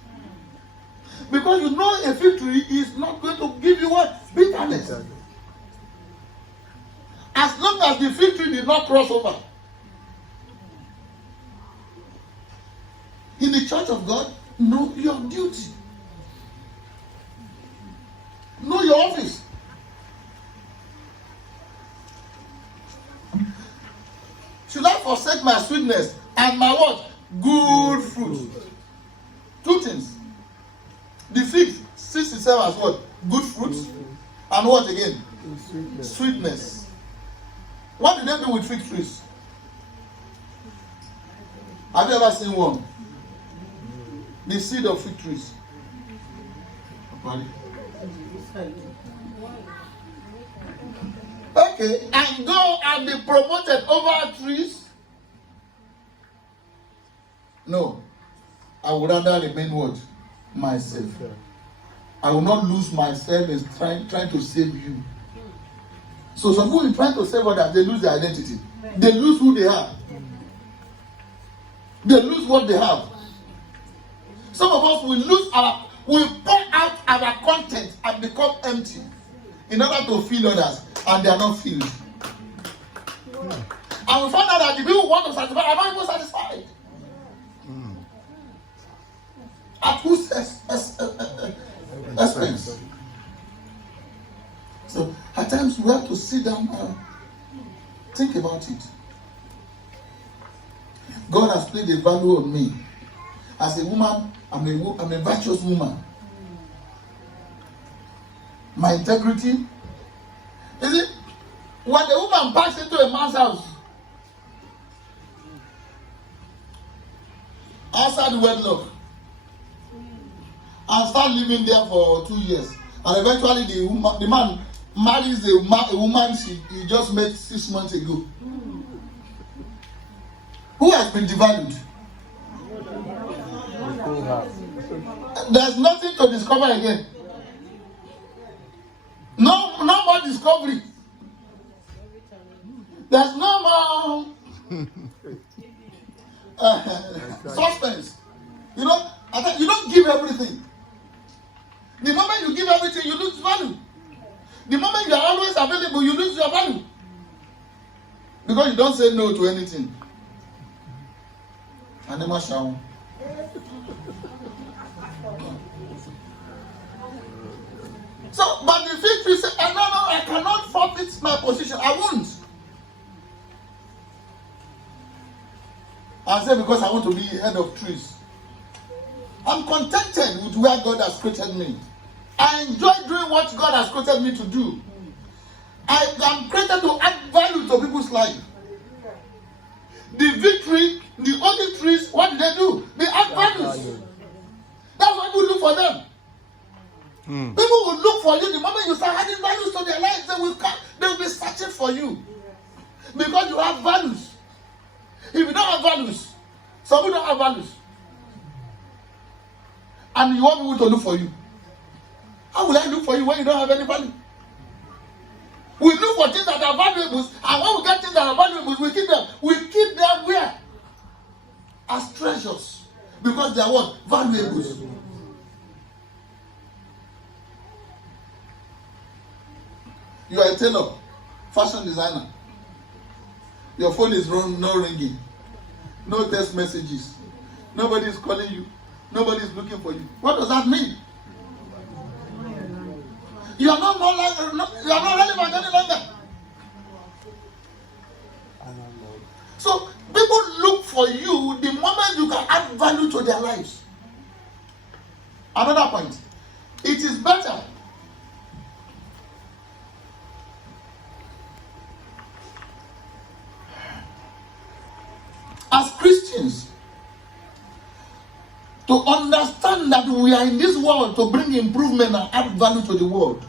Because you know a victory is not going to give you what? Bitterness. As long as the victory did not cross over. In the church of God, know your duty. Know your office. Should I forsake my sweetness and my what? Good fruit. Two things. The fig sees itself as what? Good fruit. And what again? Sweetness. What do they do with fig trees? Have you ever seen one? The seed of fig trees. Okay, and go and be promoted over trees? No. I would rather remain what? Myself. I will not lose myself in trying to save you. So some people trying to save others, they lose their identity. They lose who they are. They lose what they have. Some of us will pour out our content and become empty in order to fill others, and they are not filled. And we find out that the people who want to satisfy are not even satisfied. At whose expense? So at times we have to sit down and think about it. God has played a value on me. As a woman, I'm a virtuous woman. My integrity. Is it when the woman passes into a man's house outside wedlock and start living there for 2 years, and eventually the man marries a woman he just met 6 months ago, who has been devalued? There's nothing to discover again. No more discovery. There's no more suspense. You know, you don't give everything. The moment you give everything, you lose value. The moment you are always available, you lose your value. Because you don't say no to anything. Animal shower. So, but the fig tree said, no, I cannot forfeit my position. I won't. I said, because I want to be head of trees. I'm contented with where God has created me. I enjoy doing what God has created me to do. I am created to add value to people's life. The victory, the olive trees, what do? They add values. That's why we look for them. People will look for you the moment you start adding values to their lives. They will be searching for you because you have values. If you don't have values, some people don't have values, and you want people to look for you. How will I look for you when you don't have any value? We look for things that are valuable, and when we get things that are valuable, we keep them. We keep them where? As treasures, because they are what? Valuables. You are a tailor, fashion designer. Your phone is no ringing, no text messages. Nobody is calling you. Nobody is looking for you. What does that mean? You are not relevant any longer. So people look for you the moment you can add value to their lives. Another point. It is better as Christians to understand understand that we are in this world to bring improvement and add value to the world.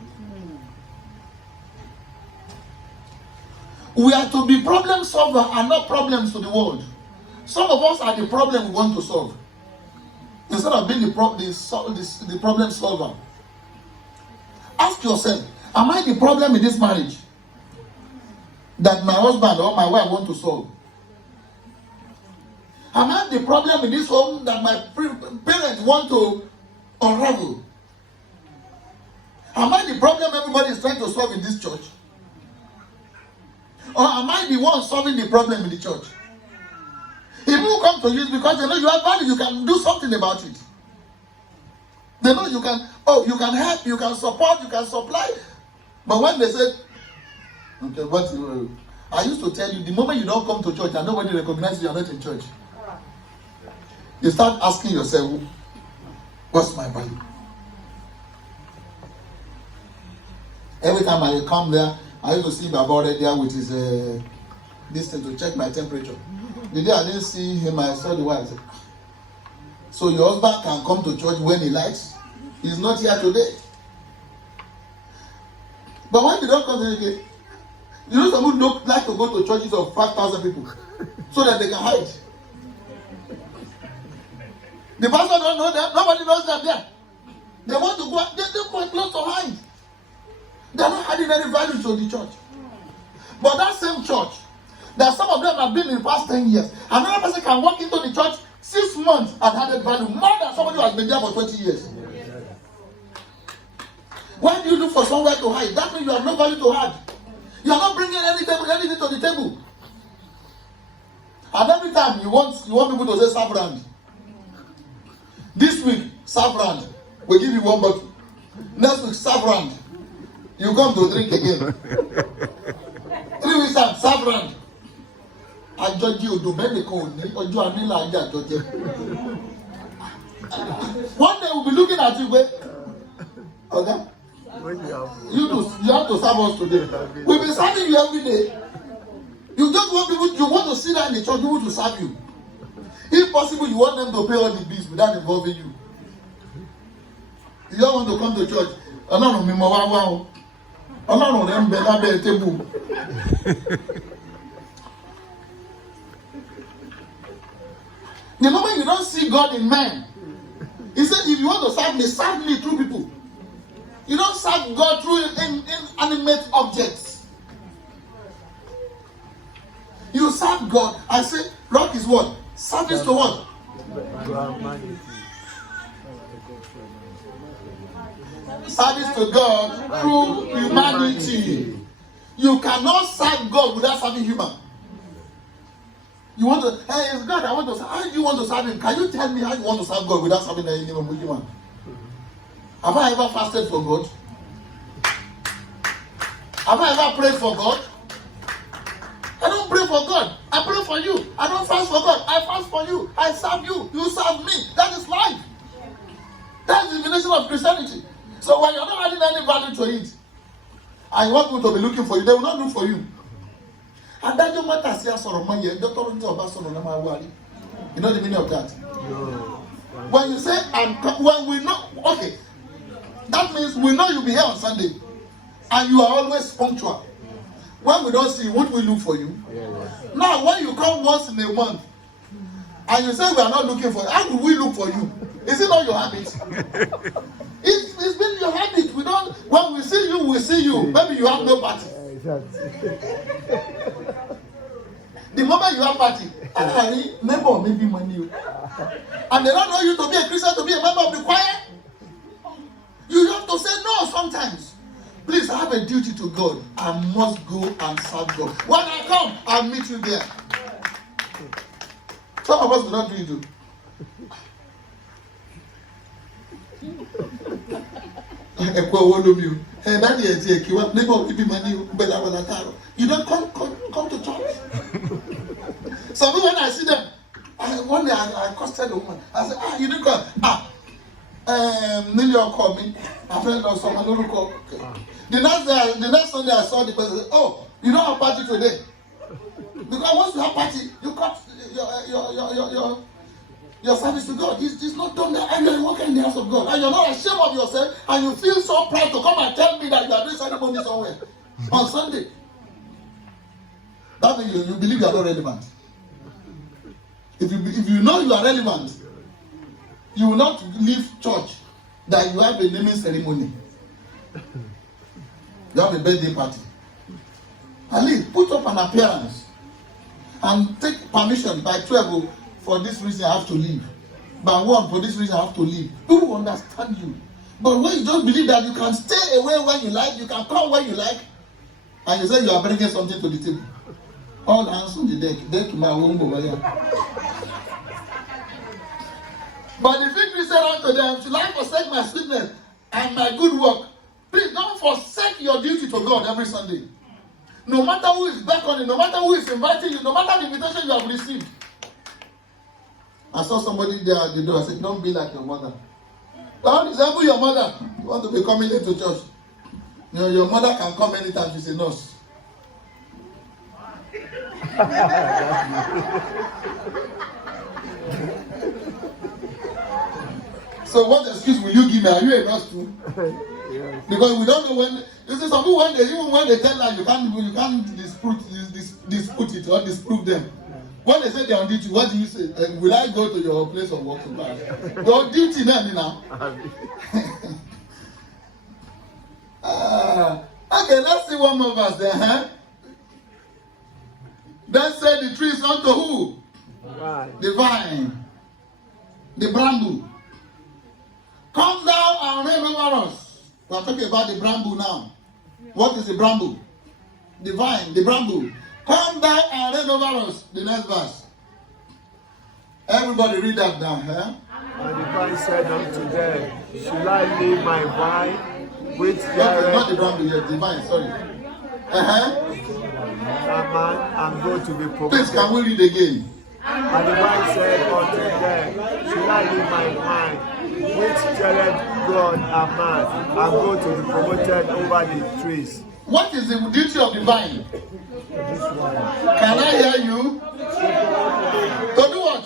We are to be problem solver and not problems to the world. Some of us are the problem we want to solve, instead of being the problem solver. Ask yourself, am I the problem in this marriage that my husband or my wife want to solve? Am I the problem in this home that my parents want to unravel? Am I the problem everybody is trying to solve in this church? Or am I the one solving the problem in the church? People come to you because they know you have value, you can do something about it. They know you can, you can help, you can support, you can supply. But when they say, okay, what I used to tell you, the moment you don't come to church and nobody recognizes you are not in church, you start asking yourself, what's my value? Every time I come there, I used to see Baba already there with his this thing to check my temperature. The day I didn't see him, I saw the wife. I said, so your husband can come to church when he likes? He's not here today. But when they don't come to church, you know some people don't like to go to churches of 5,000 people so that they can hide. The pastor don't know them. Nobody knows them there. They want to go. They quite close to hide. They're not adding any value to the church. But that same church, that some of them have been in the past 10 years, another person can walk into the church 6 months and added value more than somebody who has been there for 20 years. Why do you look for somewhere to hide? That means you have no value to add. You are not bringing anything to the table. And every time you want people to say saffron. This week, saffron. We give you 1 bottle. Next week, saffron. You come to drink again. 3 weeks time, saffron. Àjọjẹ odò bẹ́ẹ̀ nìkan ò ní ọjọ́ anílà ajé àjọjẹ. One day we'll be looking at you, wait. Okay? You have to serve us today. We'll be serving you every day. You just want people, you want to sit down in the church, people to serve you. If possible, you want them to pay all the bills without involving you. You don't want to come to church. Ọlọ́run mi mọ wá wá o. Ọlọ́run rẹ̀ ń bẹ lábẹ́ tébù. The moment you don't see God in men, he said, if you want to serve me through people. You don't serve God through inanimate objects. You serve God. I say, rock is what? Service to what? Service to God through humanity. You cannot serve God without serving human. You want to, hey, it's God, I want to serve. How do you want to serve him? Can you tell me how you want to serve God without serving any human? Have I ever fasted for God? Have I ever prayed for God? I don't pray for God. I pray for you. I don't fast for God. I fast for you. I serve you. You serve me. That is life. That is the definition of Christianity. So when you're not adding any value to it, and you want people to be looking for you, they will not look for you. And that don't matter. You know the meaning of that? When you say, when we know, okay, that means we know you'll be here on Sunday, and you are always punctual. When we don't see you, won't we look for you? Now, when you come once in a month, and you say we are not looking for you, how do we look for you? Is it not your habit? It's been your habit. We don't. When we see you, we see you. Maybe you have no party. The moment you have party, neighbor maybe money, and they don't know you to be a Christian, to be a member of the choir. You have to say no sometimes. Please, I have a duty to God. I must go and serve God. When I come, I'll meet you there. Some of us do not do it. You don't come to church. Some people, when I see them, one day I accosted a woman. I said, you didn't come. Nearly call me. My friend or someone who call. The next Sunday I saw the person say, oh, you don't have party today. Because once you have party, you cut your service to God. It's not done there, and you're working in the house of God, and you're not ashamed of yourself, and you feel so proud to come and tell me that you are doing ceremony somewhere on Sunday. That means you believe you are not relevant. If you know you are relevant, you will not leave church that you have a naming ceremony. You have a birthday party. At least put up an appearance and take permission by 12. For this reason I have to leave. By 1, for this reason I have to leave. People will understand you. But when you don't believe that you can stay away when you like, you can come when you like, and you say you are bringing something to the table. All hands on the deck to my home over here. But the fig tree said unto them, should I forsake my sweetness and my good work? Please don't forsake your duty to God every Sunday. No matter who is beckoning, no matter who is inviting you, no matter the invitation you have received. I saw somebody there at the door. I said, don't be like your mother. Don't resemble your mother. You want to be coming late to church. You know, your mother can come anytime. She's a nurse. So what excuse will you give me? Are you a nurse too? Yes. Because we don't know when. You see, some people when they tell us you can't dispute it or disprove them. When they say they're on duty, what do you say? Will I go to your place of work to pass? Your duty now. Okay, let's see one more verse there. Huh? Then said the trees unto who? Right. The vine, the bramble. Come down and reign over us. We are talking about the bramble now. What is the bramble? The vine, the bramble. Come down and reign over us. The next verse. Everybody read that down. Huh? And the vine said unto them, should I leave my vine which okay, not the bramble yet, the vine, sorry. and go to be promoted. Please, can we read again? And the vine said unto them, should I leave my vine which telleth God and man, and go to be promoted over the trees? What is the duty of the vine? Can I hear you? To do what?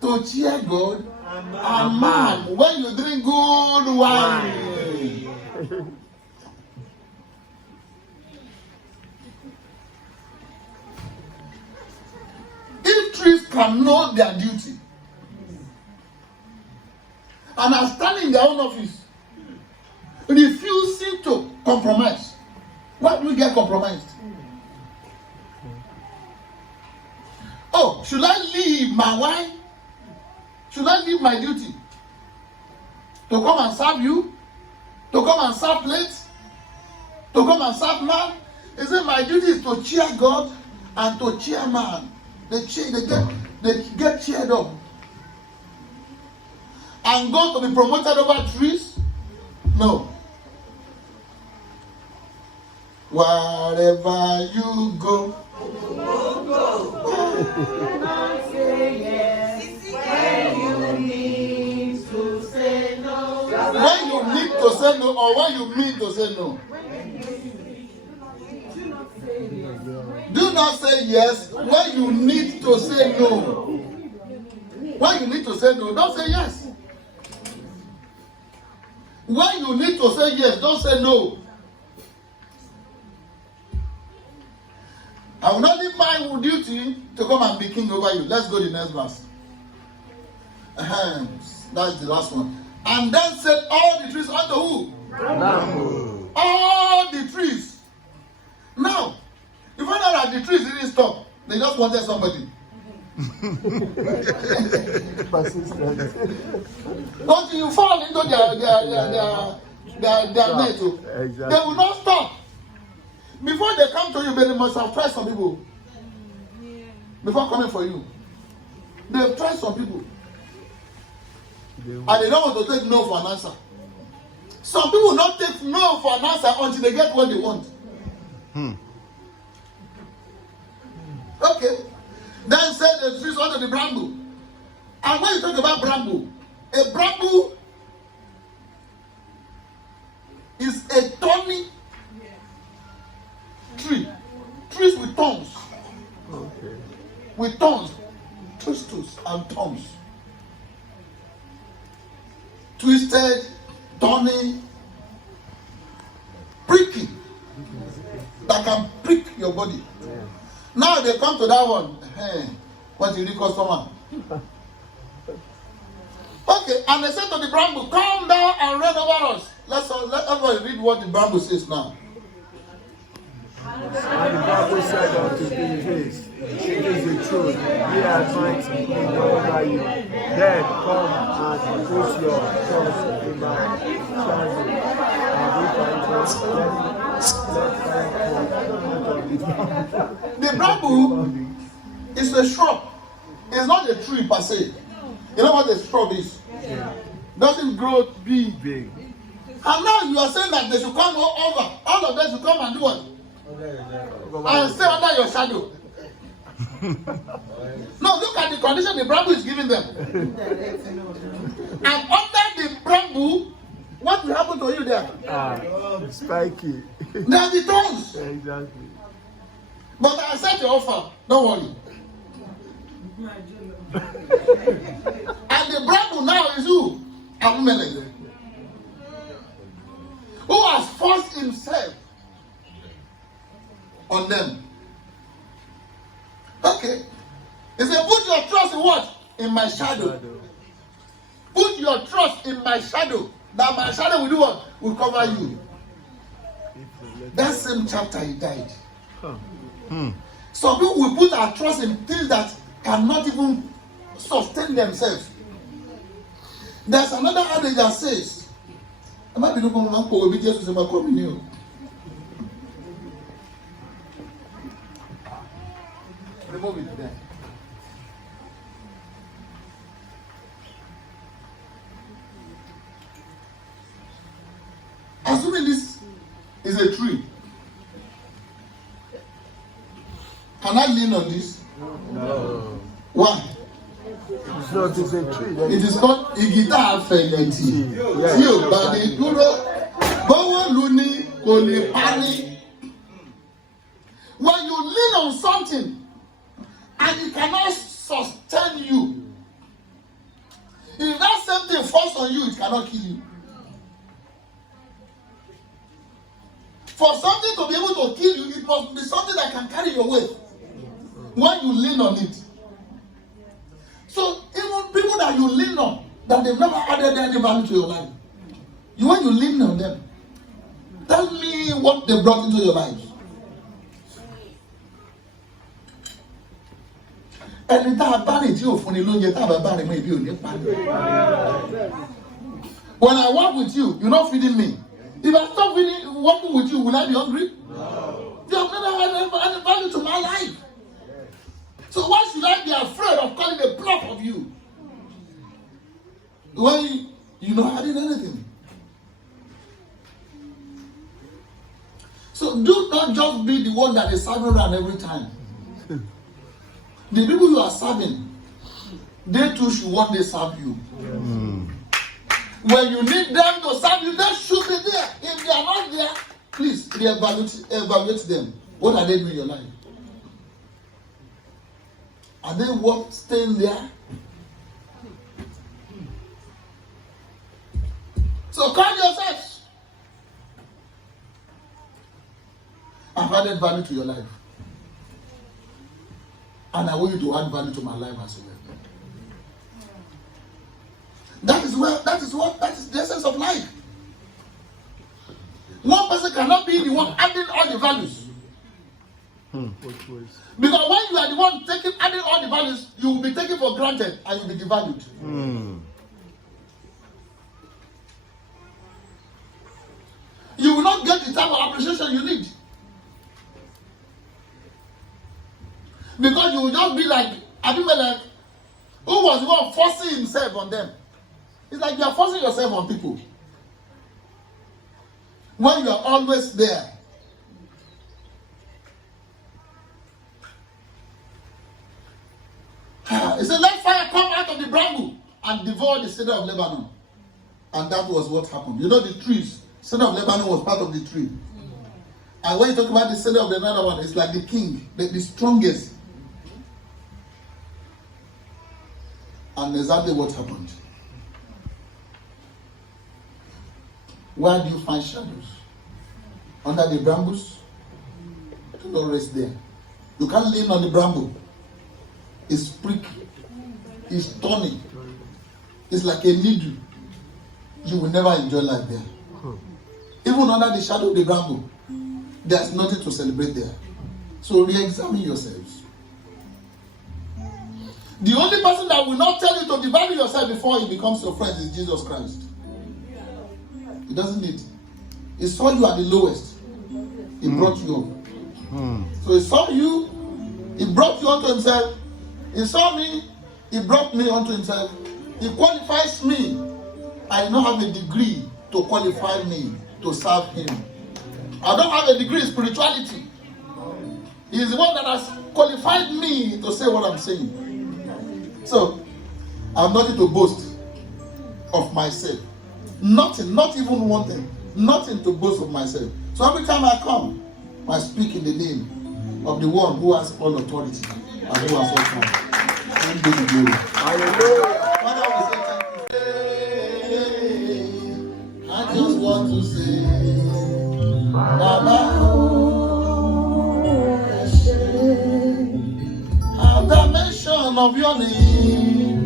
To cheer God and man. When you drink good wine. If trees can know their duty and are standing in their own office, refusing to compromise, why do we get compromised? Oh, should I leave my wine? Should I leave my duty to come and serve you? To come and serve plates? To come and serve man? Is it my duty is to cheer God and to cheer man? They get cheered up. And go to be promoted over trees? No. Wherever you go. Don't say yes when you need to say no. When you need to say no or when you mean to say no. Do not say yes when you need to say no. When you need to say no, don't say yes. When you need to say yes, don't say no. I will not leave my duty to come and be king over you. Let's go to the next verse. That's the last one. And then said all the trees unto who? Bramble. All the trees. Now, you find out that the trees didn't stop. They just wanted somebody. Don't you fall into their net. Exactly. They will not stop. Before they come to you, they must have tried some people. Before coming for you. They have tried some people. And they don't want to take no for an answer. Some people will not take no for an answer until they get what they want. Okay. Then said the trees under the bramble. And when you talk about bramble, a bramble is a thorny tree. Trees with thorns. Okay. With thorns. twistos and tongues. Twisted, turning, pricking. That can prick your body. Now they come to that one. Hey, what you need customer? Okay, and they said to the bramble, come down and reign over us. Let everybody read what the bramble says now. And the Bible said unto him, Haste, it is the truth, ye anoint me over you. Then come and put your trust in my chasm, and if I The bramble is a shrub. It's not a tree per se. You know what a shrub is? Doesn't grow big. And now you are saying that they should come over. All of them should come and do what? And stay under your shadow. No, look at the condition the bramble is giving them. And under the bramble, what will happen to you there? Spiky. There are the thorns. Exactly. But I said your offer, don't worry. And the bramble now is who? Abimelech. Who has forced himself on them. Okay. He said, put your trust in what? In my shadow. Put your trust in my shadow. That my shadow will do what? Will cover you. That same chapter he died. Some people will put our trust in things that cannot even sustain themselves. There's another adage that says, remove it there. Assuming this is a tree, can I lean on this? No. Why? It's not, it's a tree. It is called Igita Afẹ̀yìntì. Tí o bá ní dúró, bọ́wọ́ lu ni kò lè parí. When you lean on something and it cannot sustain you, if that same thing falls on you, it cannot kill you. For something to be able to kill you, it must be something that can carry your weight when you lean on it. So even people that you lean on, that they've never added any value to your life, when you lean on them, tell me what they brought into your life. Ẹni tá a bá rìn tí ò fún ni lóúnjẹ tá a bá bá rìn mọ́ ibi ò ní pa ni. When I work with you, you're not feeding me. If I stop working with you, will I be hungry? No. You have never added any value to my life. So why should I be afraid of calling a bluff of you? When you know I did anything. So do not just be the one that is serving around every time. The people you are serving, they too should one day serve you. When you need them to serve you, they should be there. If they are not there, please evaluate them. What are they doing in your life? Are they staying there? So call yourselves. I've added value to your life. And I want you to add value to my life as well. That is the essence of life. One person cannot be the one adding all the values. Because when you are the one adding all the values, you will be taken for granted and you will be devalued. You will not get the type of appreciation you need. Because you will just be like Abimelech, who was the one forcing himself on them. It's like you are forcing yourself on people. When you are always there. He said, let fire come out of the bramble and devour the cedar of Lebanon. And that was what happened. You know the trees, cedar of Lebanon was part of the tree. And when you talk about the cedar of the other one, it's like the king, the strongest. And exactly what happened. Where do you find shadows? Under the brambles? Do not rest there. You can't lean on the bramble. It's pricky. It's thorny. It's like a needle. You will never enjoy life there. Even under the shadow of the bramble, there's nothing to celebrate there. So re-examine yourselves. The only person that will not tell you to devalue yourself before he becomes your friend is Jesus Christ. He doesn't need. He saw you at the lowest. He brought you up. So he saw you, he brought you unto himself. He saw me, he brought me unto himself. He qualifies me. I do not have a degree to qualify me to serve him. I don't have a degree in spirituality. He is the one that has qualified me to say what I'm saying. So, I'm nothing to boast of myself. Nothing, not even one thing. Nothing to boast of myself. So every time I come, I speak in the name of the one who has all authority and who has all power. Thank you, the glory. Hallelujah. Father, we say thank you. I just want to say, Baba, at the mention of your name,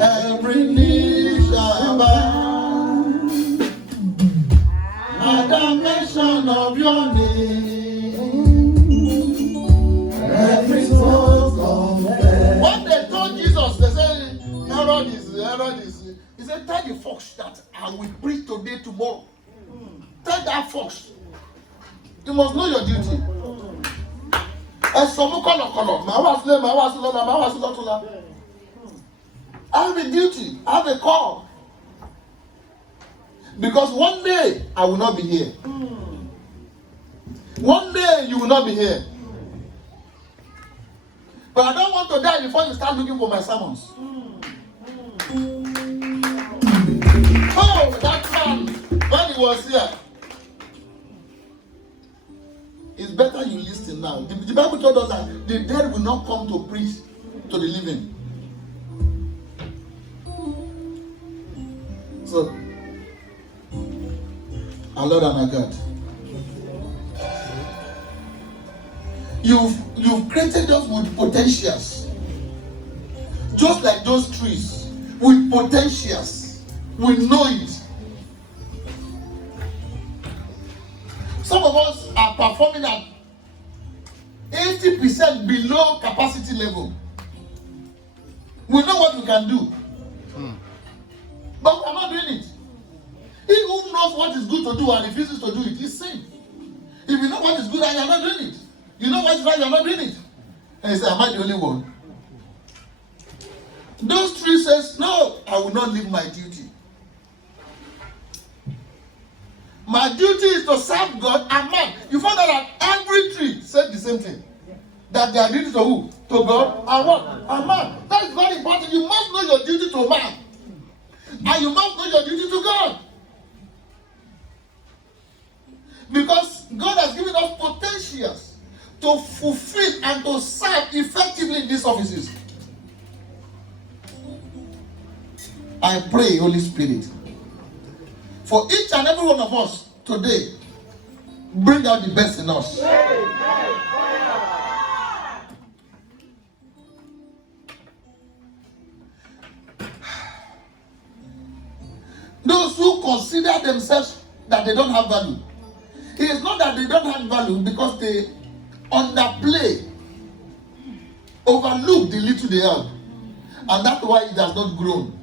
every knee shall bow. At the mention of your name, every tongue confess. When they told Jesus, they said, Herod is. He said, tell the fox that I will preach today, tomorrow. Tell that fox. You must know your duty. I have a duty. I have a call. Because one day I will not be here. One day you will not be here. But I don't want to die before you start looking for my sermons. Oh, that man, when he was here, it's better you listen now. The Bible told us that the dead will not come to preach to the living. So, our Lord and our God, you've created us with potentials, just like those trees with potentials. We know it. Some of us are performing at 80% below capacity level. We know what we can do, but we are not doing it. He who knows what is good to do and refuses to do it is sin. If you know what is good and you are not doing it, you know what is right, you are not doing it. And you say, am I the only one? Those trees says, no, I will not leave my duty. My duty is to serve God and man. You find out that every tree said the same thing. That they are duty to who? To God and what? And man. That is very important. You must know your duty to man. And you must know your duty to God. Because God has given us potentials to fulfill and to serve effectively in these offices. I pray, Holy Spirit, for each and every one of us today, bring out the best in us. Those who consider themselves that they don't have value, it is not that they don't have value because they underplay, overlook the little they have, and that's why it has not grown.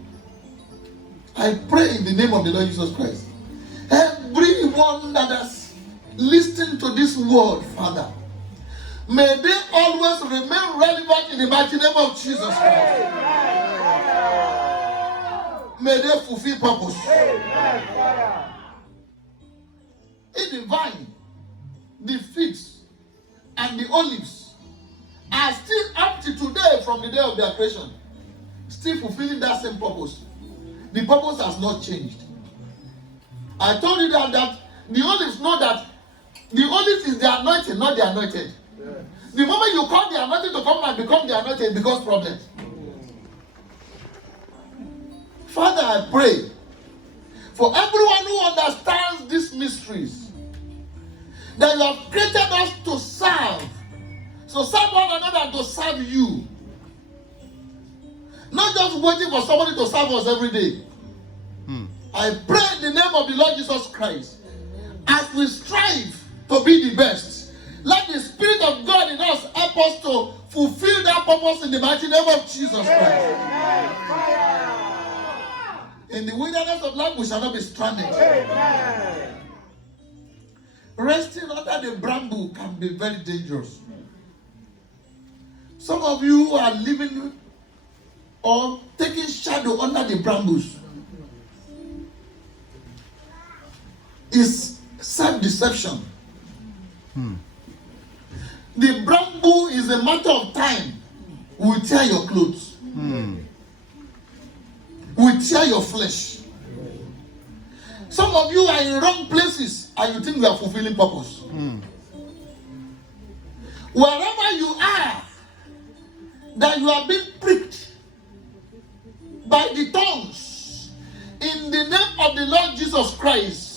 I pray in the name of the Lord Jesus Christ, everyone that has listened to this word, Father, may they always remain relevant in the mighty name of Jesus Christ. May they fulfill purpose. In the vine, the figs, and the olives are still up to today from the day of their creation, still fulfilling that same purpose. The purpose has not changed. I told you that the olives know that the olives is the anointing, not the anointed. The moment you call the anointing to come and become the anointed, it becomes problem. Father, I pray for everyone who understands these mysteries, that you have created us to serve. So serve one another, to serve you. Not just waiting for somebody to serve us every day. I pray in the name of the Lord Jesus Christ, as we strive to be the best, let the Spirit of God in us help us to fulfill that purpose in the mighty name of Jesus Christ. In the wilderness of life, we shall not be stranded. Resting under the bramble can be very dangerous. Some of you are living or taking shadow under the brambles. It's self-deception. The bramble is a matter of time. Will tear your clothes. Will tear your flesh. Some of you are in wrong places and you think you are fulfilling purpose. Wherever you are, that you are being pricked by the tongues, in the name of the Lord Jesus Christ,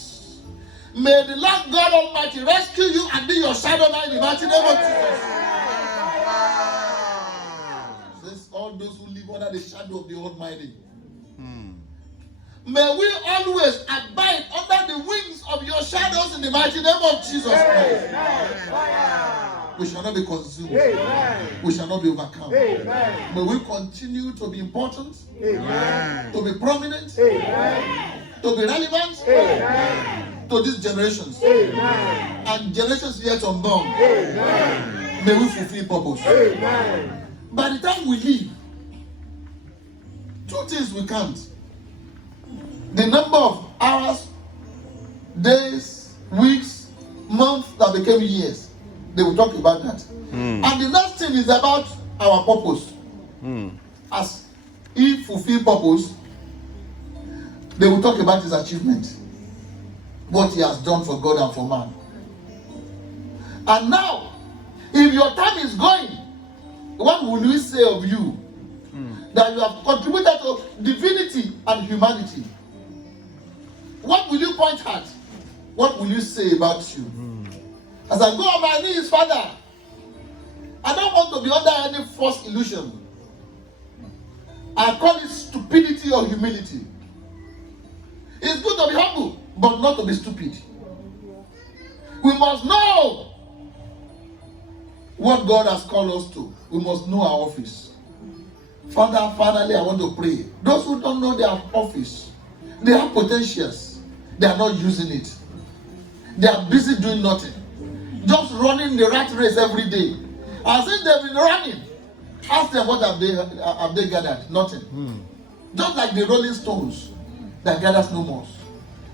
may the Lord God Almighty rescue you and be your shadow now in the mighty name of Jesus. Says all those who live under the shadow of the Almighty. May we always abide under the wings of your shadows in the mighty name of Jesus Christ. We shall not be consumed. We shall not be overcome. May we continue to be important, to be prominent, to be relevant to these generations and generations yet unborn. May we fulfill purpose. By the time we leave, two things we can't: the number of hours, days, weeks, months that became years. They will talk about that. And the next thing is about our purpose. As he fulfilled purpose, they will talk about his achievement, what he has done for God and for man. And now, if your time is going, what will we say of you? That you have contributed to divinity and humanity. What will you point at? What will you say about you? As I go on my knees, Father, I don't want to be under any false illusion. I call it stupidity or humility. It's good to be humble, but not to be stupid. We must know what God has called us to. We must know our office. Father, finally, I want to pray. Those who don't know their office, they have potentials. They are not using it. They are busy doing nothing. Just running the rat race every day. As if they've been running. Ask them what have they gathered? Nothing. Just like the Rolling Stones that gathers no more.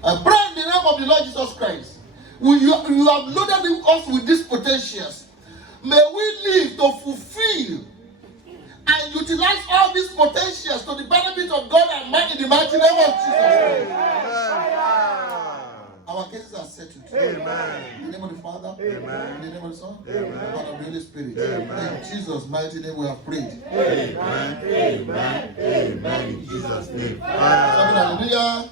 I pray in the name of the Lord Jesus Christ. You have loaded us with these potentials. May we live to fulfill and utilize all these potentials to the benefit of God and man in the mighty name of Jesus. Our cases are settled. Amen. In the name of the Father. Amen. In the name of the Son. Amen. And of the Holy Spirit. Amen. In Jesus' mighty name we have prayed. Amen. Amen. Amen. In Jesus' name. Hallelujah.